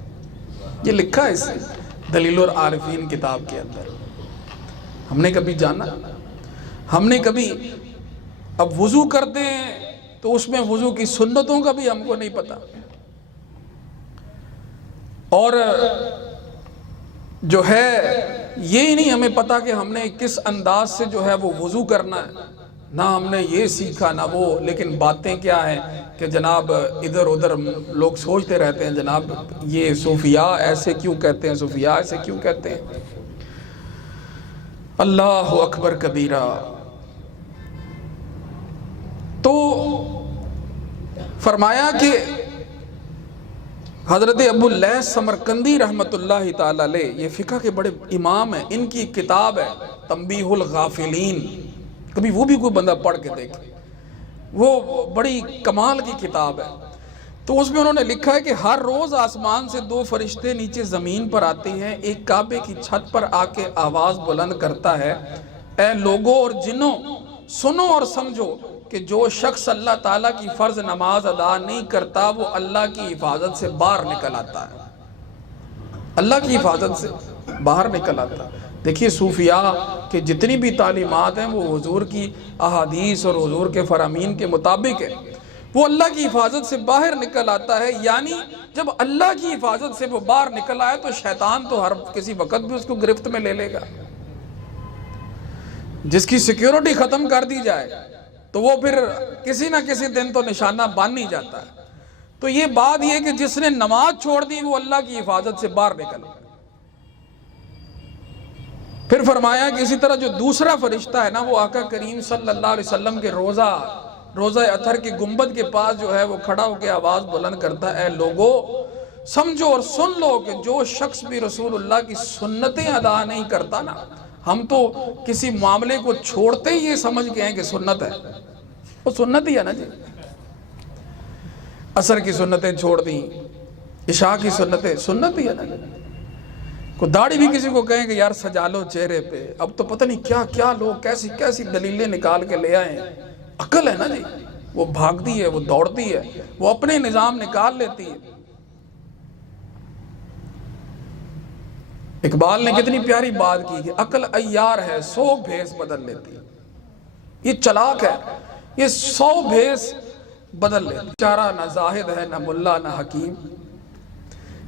یہ لکھا ہے اس دلیل العارفین کتاب کے اندر۔ ہم نے کبھی جانا، ہم نے کبھی، اب وضو کرتے ہیں تو اس میں وضو کی سنتوں کا بھی ہم کو نہیں پتا، اور جو ہے یہ ہی نہیں ہمیں پتا کہ ہم نے کس انداز سے جو ہے وہ وضو کرنا ہے۔ نہ ہم نے یہ سیکھا نہ وہ، لیکن باتیں کیا ہیں کہ جناب ادھر ادھر لوگ سوچتے رہتے ہیں جناب یہ صوفیاء ایسے کیوں کہتے ہیں، صوفیاء ایسے کیوں کہتے ہیں۔ اللہ اکبر کبیرہ۔ تو فرمایا کہ حضرت ابو اللیث سمرقندی رحمت اللہ تعالی علیہ، یہ فقہ کے بڑے امام ہیں، ان کی کتاب ہے تنبیہ الغافلین، کبھی وہ بھی کوئی بندہ پڑھ کے دیکھے، وہ بڑی کمال کی کتاب ہے۔ تو اس میں انہوں نے لکھا ہے کہ ہر روز آسمان سے 2 فرشتے نیچے زمین پر آتے ہیں، ایک کعبے کی چھت پر آ کے آواز بلند کرتا ہے، اے لوگوں اور جنوں، سنو اور سمجھو کہ جو شخص اللہ تعالیٰ کی فرض نماز ادا نہیں کرتا وہ اللہ کی حفاظت سے باہر نکل آتا ہے، اللہ کی حفاظت سے باہر نکل آتا ہے۔ دیکھیے صوفیاء کے جتنی بھی تعلیمات ہیں وہ حضور کی احادیث اور حضور کے فرامین کے مطابق ہے، وہ اللہ کی حفاظت سے باہر نکل آتا ہے، یعنی جب اللہ کی حفاظت سے وہ باہر نکل آئے تو شیطان تو ہر کسی وقت بھی اس کو گرفت میں لے لے گا۔ جس کی سیکیورٹی ختم کر دی جائے تو وہ پھر کسی نہ کسی دن تو نشانہ بن ہی جاتا ہے۔ تو یہ بات یہ کہ جس نے نماز چھوڑ دی وہ اللہ کی حفاظت سے باہر نکل۔ پھر فرمایا کہ اسی طرح جو دوسرا فرشتہ ہے نا وہ آقا کریم صلی اللہ علیہ وسلم کے روضہ اطہر کے گنبد کے پاس جو ہے وہ کھڑا ہو کے آواز بلند کرتا ہے، اے لوگو سمجھو اور سن لو کہ جو شخص بھی رسول اللہ کی سنتیں ادا نہیں کرتا نا، ہم تو کسی معاملے کو چھوڑتے ہی یہ سمجھ گئے ہیں کہ سنت ہے، وہ سنت ہی ہے نا جی۔ عصر کی سنتیں چھوڑ دیں، عشاء کی سنتیں، سنت ہی ہے نا۔ کوئی داڑھی بھی کسی کو کہیں کہ یار سجا لو چہرے پہ، اب تو پتہ نہیں کیا کیا لوگ کیسی کیسی دلیلیں نکال کے لے آئے ہیں۔ عقل ہے نا جی، وہ بھاگتی ہے، وہ دوڑتی ہے، وہ اپنے نظام نکال لیتی ہے۔ اقبال نے کتنی پیاری بات کی کہ عقل عیار ہے 100 بھیس بدل لیتی ہے، یہ چلاک ہے، یہ 100 بھیس بدل لیتی ہے، بیچارہ نہ زاہد ہے نہ ملا نہ حکیم،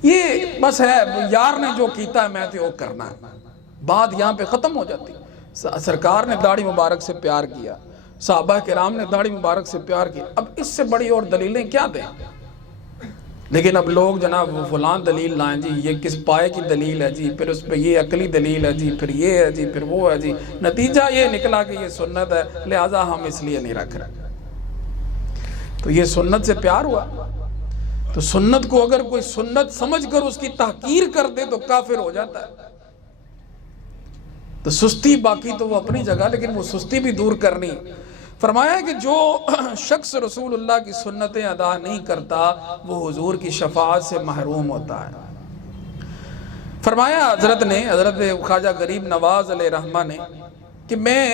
یہ بس ہے یار نے جو کیتا ہے میں تو وہ کرنا ہے، بات یہاں پہ ختم ہو جاتی۔ سرکار نے داڑھی مبارک سے پیار کیا، صحابہ کرام نے داڑھی مبارک سے پیار کیا، اب اس سے بڑی اور دلیلیں کیا دیں؟ لیکن اب لوگ جناب وہ فلان دلیل لائیں جی، یہ کس پائے کی دلیل ہے جی، پھر اس پہ یہ عقلی دلیل ہے جی، پھر یہ ہے جی، پھر وہ ہے جی، نتیجہ یہ نکلا کہ یہ سنت ہے لہٰذا ہم اس لیے نہیں رکھ رہے۔ تو یہ سنت سے پیار ہوا؟ تو سنت کو اگر کوئی سنت سمجھ کر اس کی تحقیر کر دے تو کافر ہو جاتا ہے۔ تو سستی باقی تو وہ اپنی جگہ، لیکن وہ سستی بھی دور کرنی۔ فرمایا کہ جو شخص رسول اللہ کی سنتیں ادا نہیں کرتا وہ حضور کی شفاعت سے محروم ہوتا ہے۔ فرمایا حضرت خواجہ غریب نواز علیہ رحمہ نے کہ میں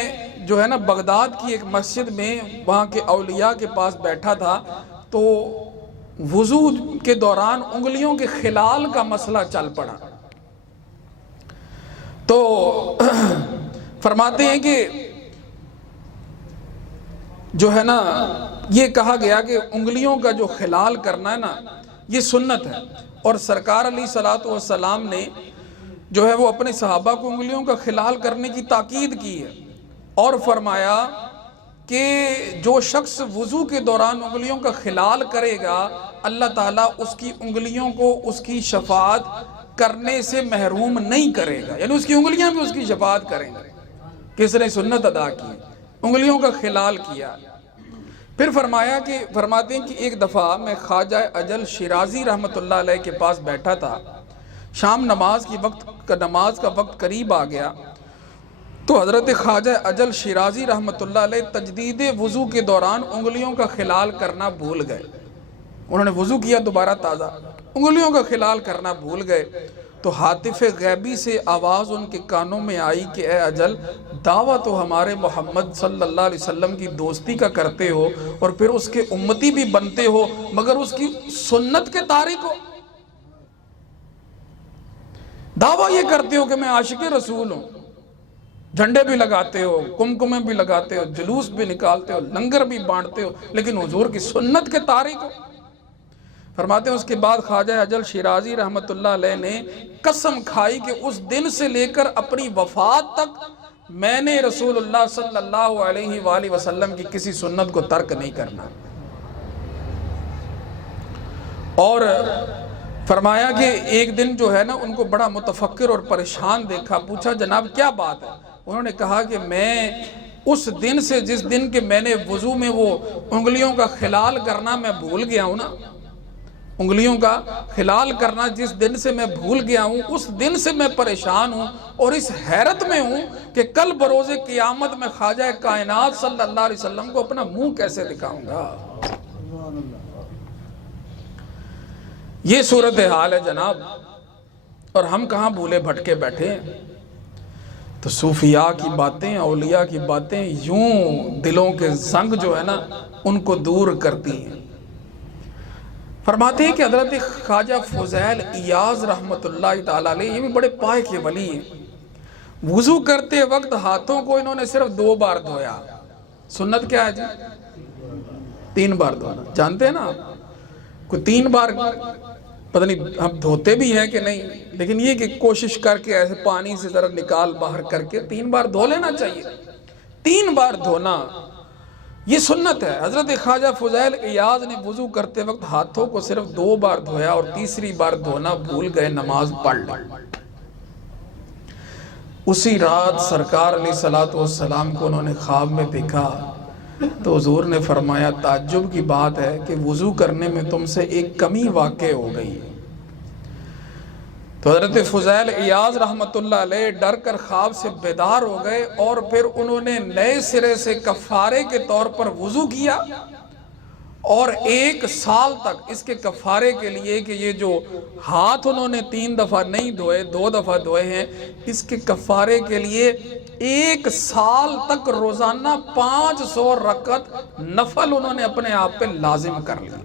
جو ہے نا بغداد کی ایک مسجد میں وہاں کے اولیاء کے پاس بیٹھا تھا، تو وضو کے دوران انگلیوں کے خلال کا مسئلہ چل پڑا۔ تو فرماتے ہیں کہ جو ہے نا یہ کہا گیا کہ انگلیوں کا جو خلال کرنا ہے نا یہ سنت ہے، اور سرکار علیہ الصلوۃ والسلام نے جو ہے وہ اپنے صحابہ کو انگلیوں کا خلال کرنے کی تاکید کی ہے، اور فرمایا کہ جو شخص وضو کے دوران انگلیوں کا خلال کرے گا اللہ تعالیٰ اس کی انگلیوں کو اس کی شفاعت کرنے سے محروم نہیں کرے گا، یعنی اس کی انگلیاں بھی اس کی شفاعت کریں گے، کس نے سنت ادا کی، انگلیوں کا خلال کیا۔ پھر فرماتے ہیں کہ ایک دفعہ میں خواجہ اجل شیرازی رحمت اللہ علیہ کے پاس بیٹھا تھا، شام نماز کا وقت قریب آ گیا، تو حضرت خواجہ اجل شیرازی رحمت اللہ علیہ تجدید وضو کے دوران انگلیوں کا خلال کرنا بھول گئے۔ انہوں نے وضو کیا دوبارہ تازہ، انگلیوں کا خلال کرنا بھول گئے، تو ہاتف غیبی سے آواز ان کے کانوں میں آئی کہ اے اجل، دعویٰ تو ہمارے محمد صلی اللہ علیہ وسلم کی دوستی کا کرتے ہو اور پھر اس کے امتی بھی بنتے ہو، مگر اس کی سنت کے تارک ہو۔ دعویٰ یہ کرتے ہو کہ میں عاشق رسول ہوں، جھنڈے بھی لگاتے ہو، کمکمیں بھی لگاتے ہو، جلوس بھی نکالتے ہو، لنگر بھی بانٹتے ہو، لیکن حضور کی سنت کے تارک ہو۔ فرماتے ہیں اس کے بعد خواجہ اجل شیرازی رحمت اللہ علیہ نے قسم کھائی کہ اس دن سے لے کر اپنی وفات تک میں نے رسول اللہ صلی اللہ علیہ وآلہ وسلم کی کسی سنت کو ترک نہیں کرنا. اور فرمایا کہ ایک دن جو ہے نا ان کو بڑا متفکر اور پریشان دیکھا. پوچھا جناب کیا بات ہے؟ انہوں نے کہا کہ میں اس دن سے، جس دن کہ میں نے وضو میں وہ انگلیوں کا خلال کرنا میں بھول گیا ہوں نا، انگلیوں کا خلال کرنا جس دن سے میں بھول گیا ہوں، اس دن سے میں پریشان ہوں اور اس حیرت میں ہوں کہ کل بروز قیامت میں خواجہ کائنات صلی اللہ علیہ وسلم کو اپنا منہ کیسے دکھاؤں گا. یہ صورتحال ہے جناب، اور ہم کہاں بھولے بھٹکے بیٹھے ہیں. تو صوفیاء کی باتیں، اولیاء کی باتیں یوں دلوں کے زنگ جو ہے نا ان کو دور کرتی ہیں. فرماتے ہیں کہ حضرت خواجہ فضیل ایاز رحمت اللہ تعالیٰ علیہ، یہ بھی بڑے پائے کے ولی ہیں. وضو کرتے وقت ہاتھوں کو انہوں نے صرف 2 بار دھویا. سنت کیا ہے جی؟ 3 بار دھونا. جانتے ہیں نا آپ کوئی 3 بار، پتہ نہیں ہم دھوتے بھی ہیں کہ نہیں، لیکن یہ کہ کوشش کر کے ایسے پانی سے ذرا نکال باہر کر کے 3 بار دھو لینا چاہیے. 3 بار دھونا یہ سنت ہے. حضرت خواجہ فضیل ایاز نے وضو کرتے وقت ہاتھوں کو صرف 2 بار دھویا اور تیسری بار دھونا بھول گئے، نماز پڑھ لی. اسی رات سرکار علیہ السلام کو انہوں نے خواب میں دیکھا تو حضور نے فرمایا تعجب کی بات ہے کہ وضو کرنے میں تم سے ایک کمی واقع ہو گئی. تو حضرت فضیل ایاز رحمت اللہ علیہ ڈر کر خواب سے بیدار ہو گئے اور پھر انہوں نے نئے سرے سے کفارے کے طور پر وضو کیا، اور 1 سال تک اس کے کفارے کے لیے کہ یہ جو ہاتھ انہوں نے 3 دفعہ نہیں دھوئے، 2 دفعہ دھوئے ہیں، اس کے کفارے کے لیے 1 سال تک روزانہ 500 رکعت نفل انہوں نے اپنے آپ پہ لازم کر لی.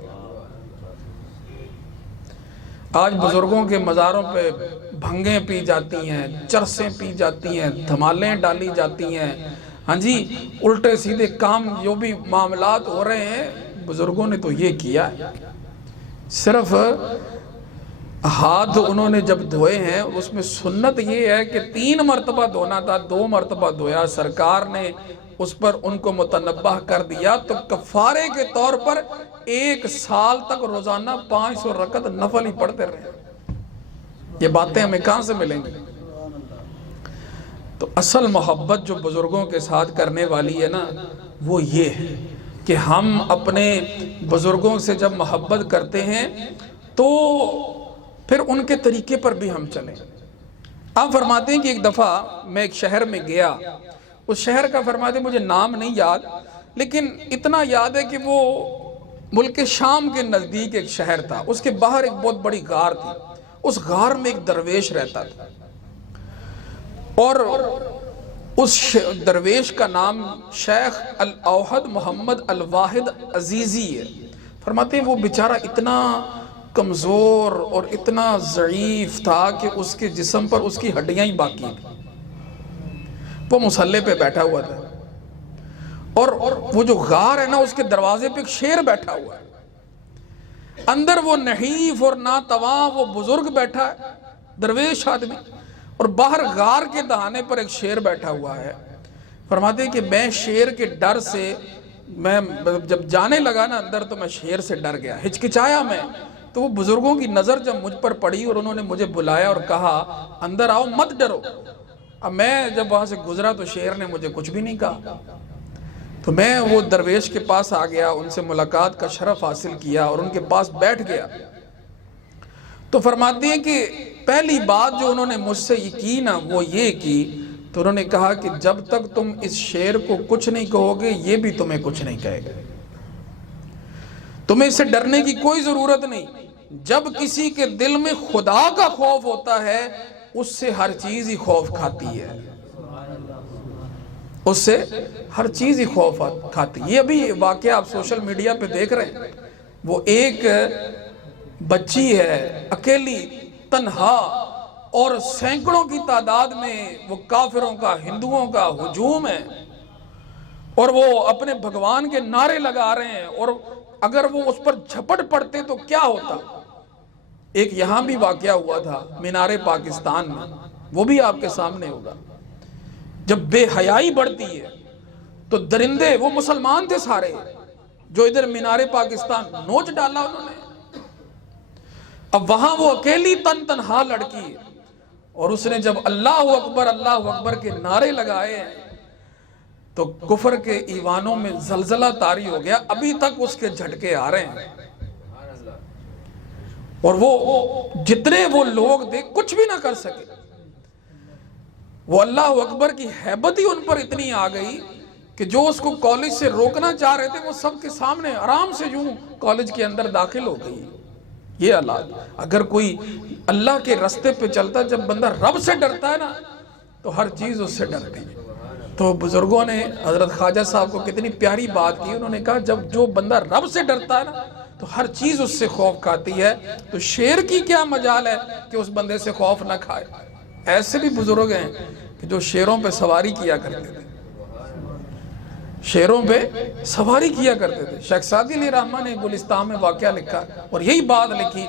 آج بزرگوں کے مزاروں پہ بھنگیں پی جاتی ہیں، چرسیں پی جاتی ہیں، دھمالیں ڈالی جاتی ہیں، ہاں جی الٹے سیدھے کام جو بھی معاملات ہو رہے ہیں. بزرگوں نے تو یہ کیا ہے، صرف ہاتھ انہوں نے جب دھوئے ہیں اس میں سنت یہ ہے کہ 3 مرتبہ دھونا تھا، 2 مرتبہ دھویا. سرکار نے اس پر ان کو متنبہ کر دیا تو کفارے کے طور پر 1 سال تک روزانہ 500 رکعت نفل ہی پڑھتے رہے. یہ باتیں ہمیں کہاں سے ملیں گی؟ تو اصل محبت جو بزرگوں کے ساتھ کرنے والی ہے نا وہ یہ ہے کہ ہم اپنے بزرگوں سے جب محبت کرتے ہیں تو پھر ان کے طریقے پر بھی ہم چلیں. آپ فرماتے ہیں کہ ایک دفعہ میں ایک شہر میں گیا، اس شہر کا فرماتے ہیں مجھے نام نہیں یاد، لیکن اتنا یاد ہے کہ وہ ملک شام کے نزدیک ایک شہر تھا. اس کے باہر ایک بہت بڑی غار تھی. اس غار میں ایک درویش رہتا تھا اور اس درویش کا نام شیخ الاوحد محمد الواحد عزیزی ہے. فرماتے ہیں وہ بیچارہ اتنا کمزور اور اتنا ضعیف تھا کہ اس کے جسم پر اس کی ہڈیاں ہی باقی تھیں. وہ مصلے پہ بیٹھا ہوا تھا اور وہ جو غار ہے نا اس کے دروازے پہ ایک شیر بیٹھا ہوا ہے. اندر وہ نحیف اور ناتواں وہ بزرگ بیٹھا ہے، درویش آدمی، اور باہر غار کے دہانے پر ایک شیر بیٹھا ہوا ہے. فرماتے ہیں کہ میں شیر کے ڈر سے میں جب جانے لگا نا اندر تو میں شیر سے ڈر گیا، ہچکچایا میں. تو وہ بزرگوں کی نظر جب مجھ پر پڑی اور انہوں نے مجھے بلایا اور کہا اندر آؤ مت ڈرو. اب میں جب وہاں سے گزرا تو شیر نے مجھے کچھ بھی نہیں کہا. تو میں وہ درویش کے پاس آ گیا، ان سے ملاقات کا شرف حاصل کیا اور ان کے پاس بیٹھ گیا. تو فرماتے ہیں کہ پہلی بات جو انہوں نے مجھ سے یہ کی نا وہ یہ کی، تو انہوں نے کہا کہ جب تک تم اس شیر کو کچھ نہیں کہو گے یہ بھی تمہیں کچھ نہیں کہے گا. تمہیں اس سے ڈرنے کی کوئی ضرورت نہیں. جب کسی کے دل میں خدا کا خوف ہوتا ہے اس سے ہر چیز ہی خوف کھاتی ہے، اس سے ہر چیز ہی خوف کھاتی ہے. یہ ابھی واقعہ آپ سوشل میڈیا پہ دیکھ رہے ہیں، وہ ایک بچی ہے اکیلی تنہا اور سینکڑوں کی تعداد میں وہ کافروں کا ہندوؤں کا ہجوم ہے اور وہ اپنے بھگوان کے نعرے لگا رہے ہیں، اور اگر وہ اس پر جھپٹ پڑتے تو کیا ہوتا. ایک یہاں بھی واقعہ ہوا تھا مینار پاکستان میں، وہ بھی آپ کے سامنے ہوگا. جب بے حیائی بڑھتی ہے تو درندے، وہ مسلمان تھے سارے جو ادھر مینار پاکستان نوچ ڈالا انہوں نے، اب وہاں وہ اکیلی تنہا لڑکی، اور اس نے جب اللہ اکبر کے نعرے لگائے ہیں تو کفر کے ایوانوں میں زلزلہ طاری ہو گیا، ابھی تک اس کے جھٹکے آ رہے ہیں، اور وہ جتنے وہ لوگ تھے کچھ بھی نہ کر سکے، وہ اللہ اکبر کی ہیبت ہی ان پر اتنی آ گئی کہ جو اس کو کالج سے روکنا چاہ رہے تھے وہ سب کے سامنے آرام سے یوں کالج کے اندر داخل ہو گئی۔ یہ اللہ، اگر کوئی اللہ کے رستے پہ چلتا، جب بندہ رب سے ڈرتا ہے نا تو ہر چیز اس سے ڈرتی ہے۔ تو بزرگوں نے حضرت خواجہ صاحب کو کتنی پیاری بات کی، انہوں نے کہا جب جو بندہ رب سے ڈرتا ہے نا تو ہر چیز اس سے خوف کھاتی ہے، تو شیر کی کیا مجال ہے کہ اس بندے سے خوف نہ کھائے۔ ایسے بھی بزرگ ہیں کہ جو شیروں پہ سواری کیا کرتے تھے، شیروں پہ سواری کیا کرتے تھے۔ شیخ سعدی علیہ رحمہ نے گلستان میں واقعہ لکھا اور یہی بات لکھی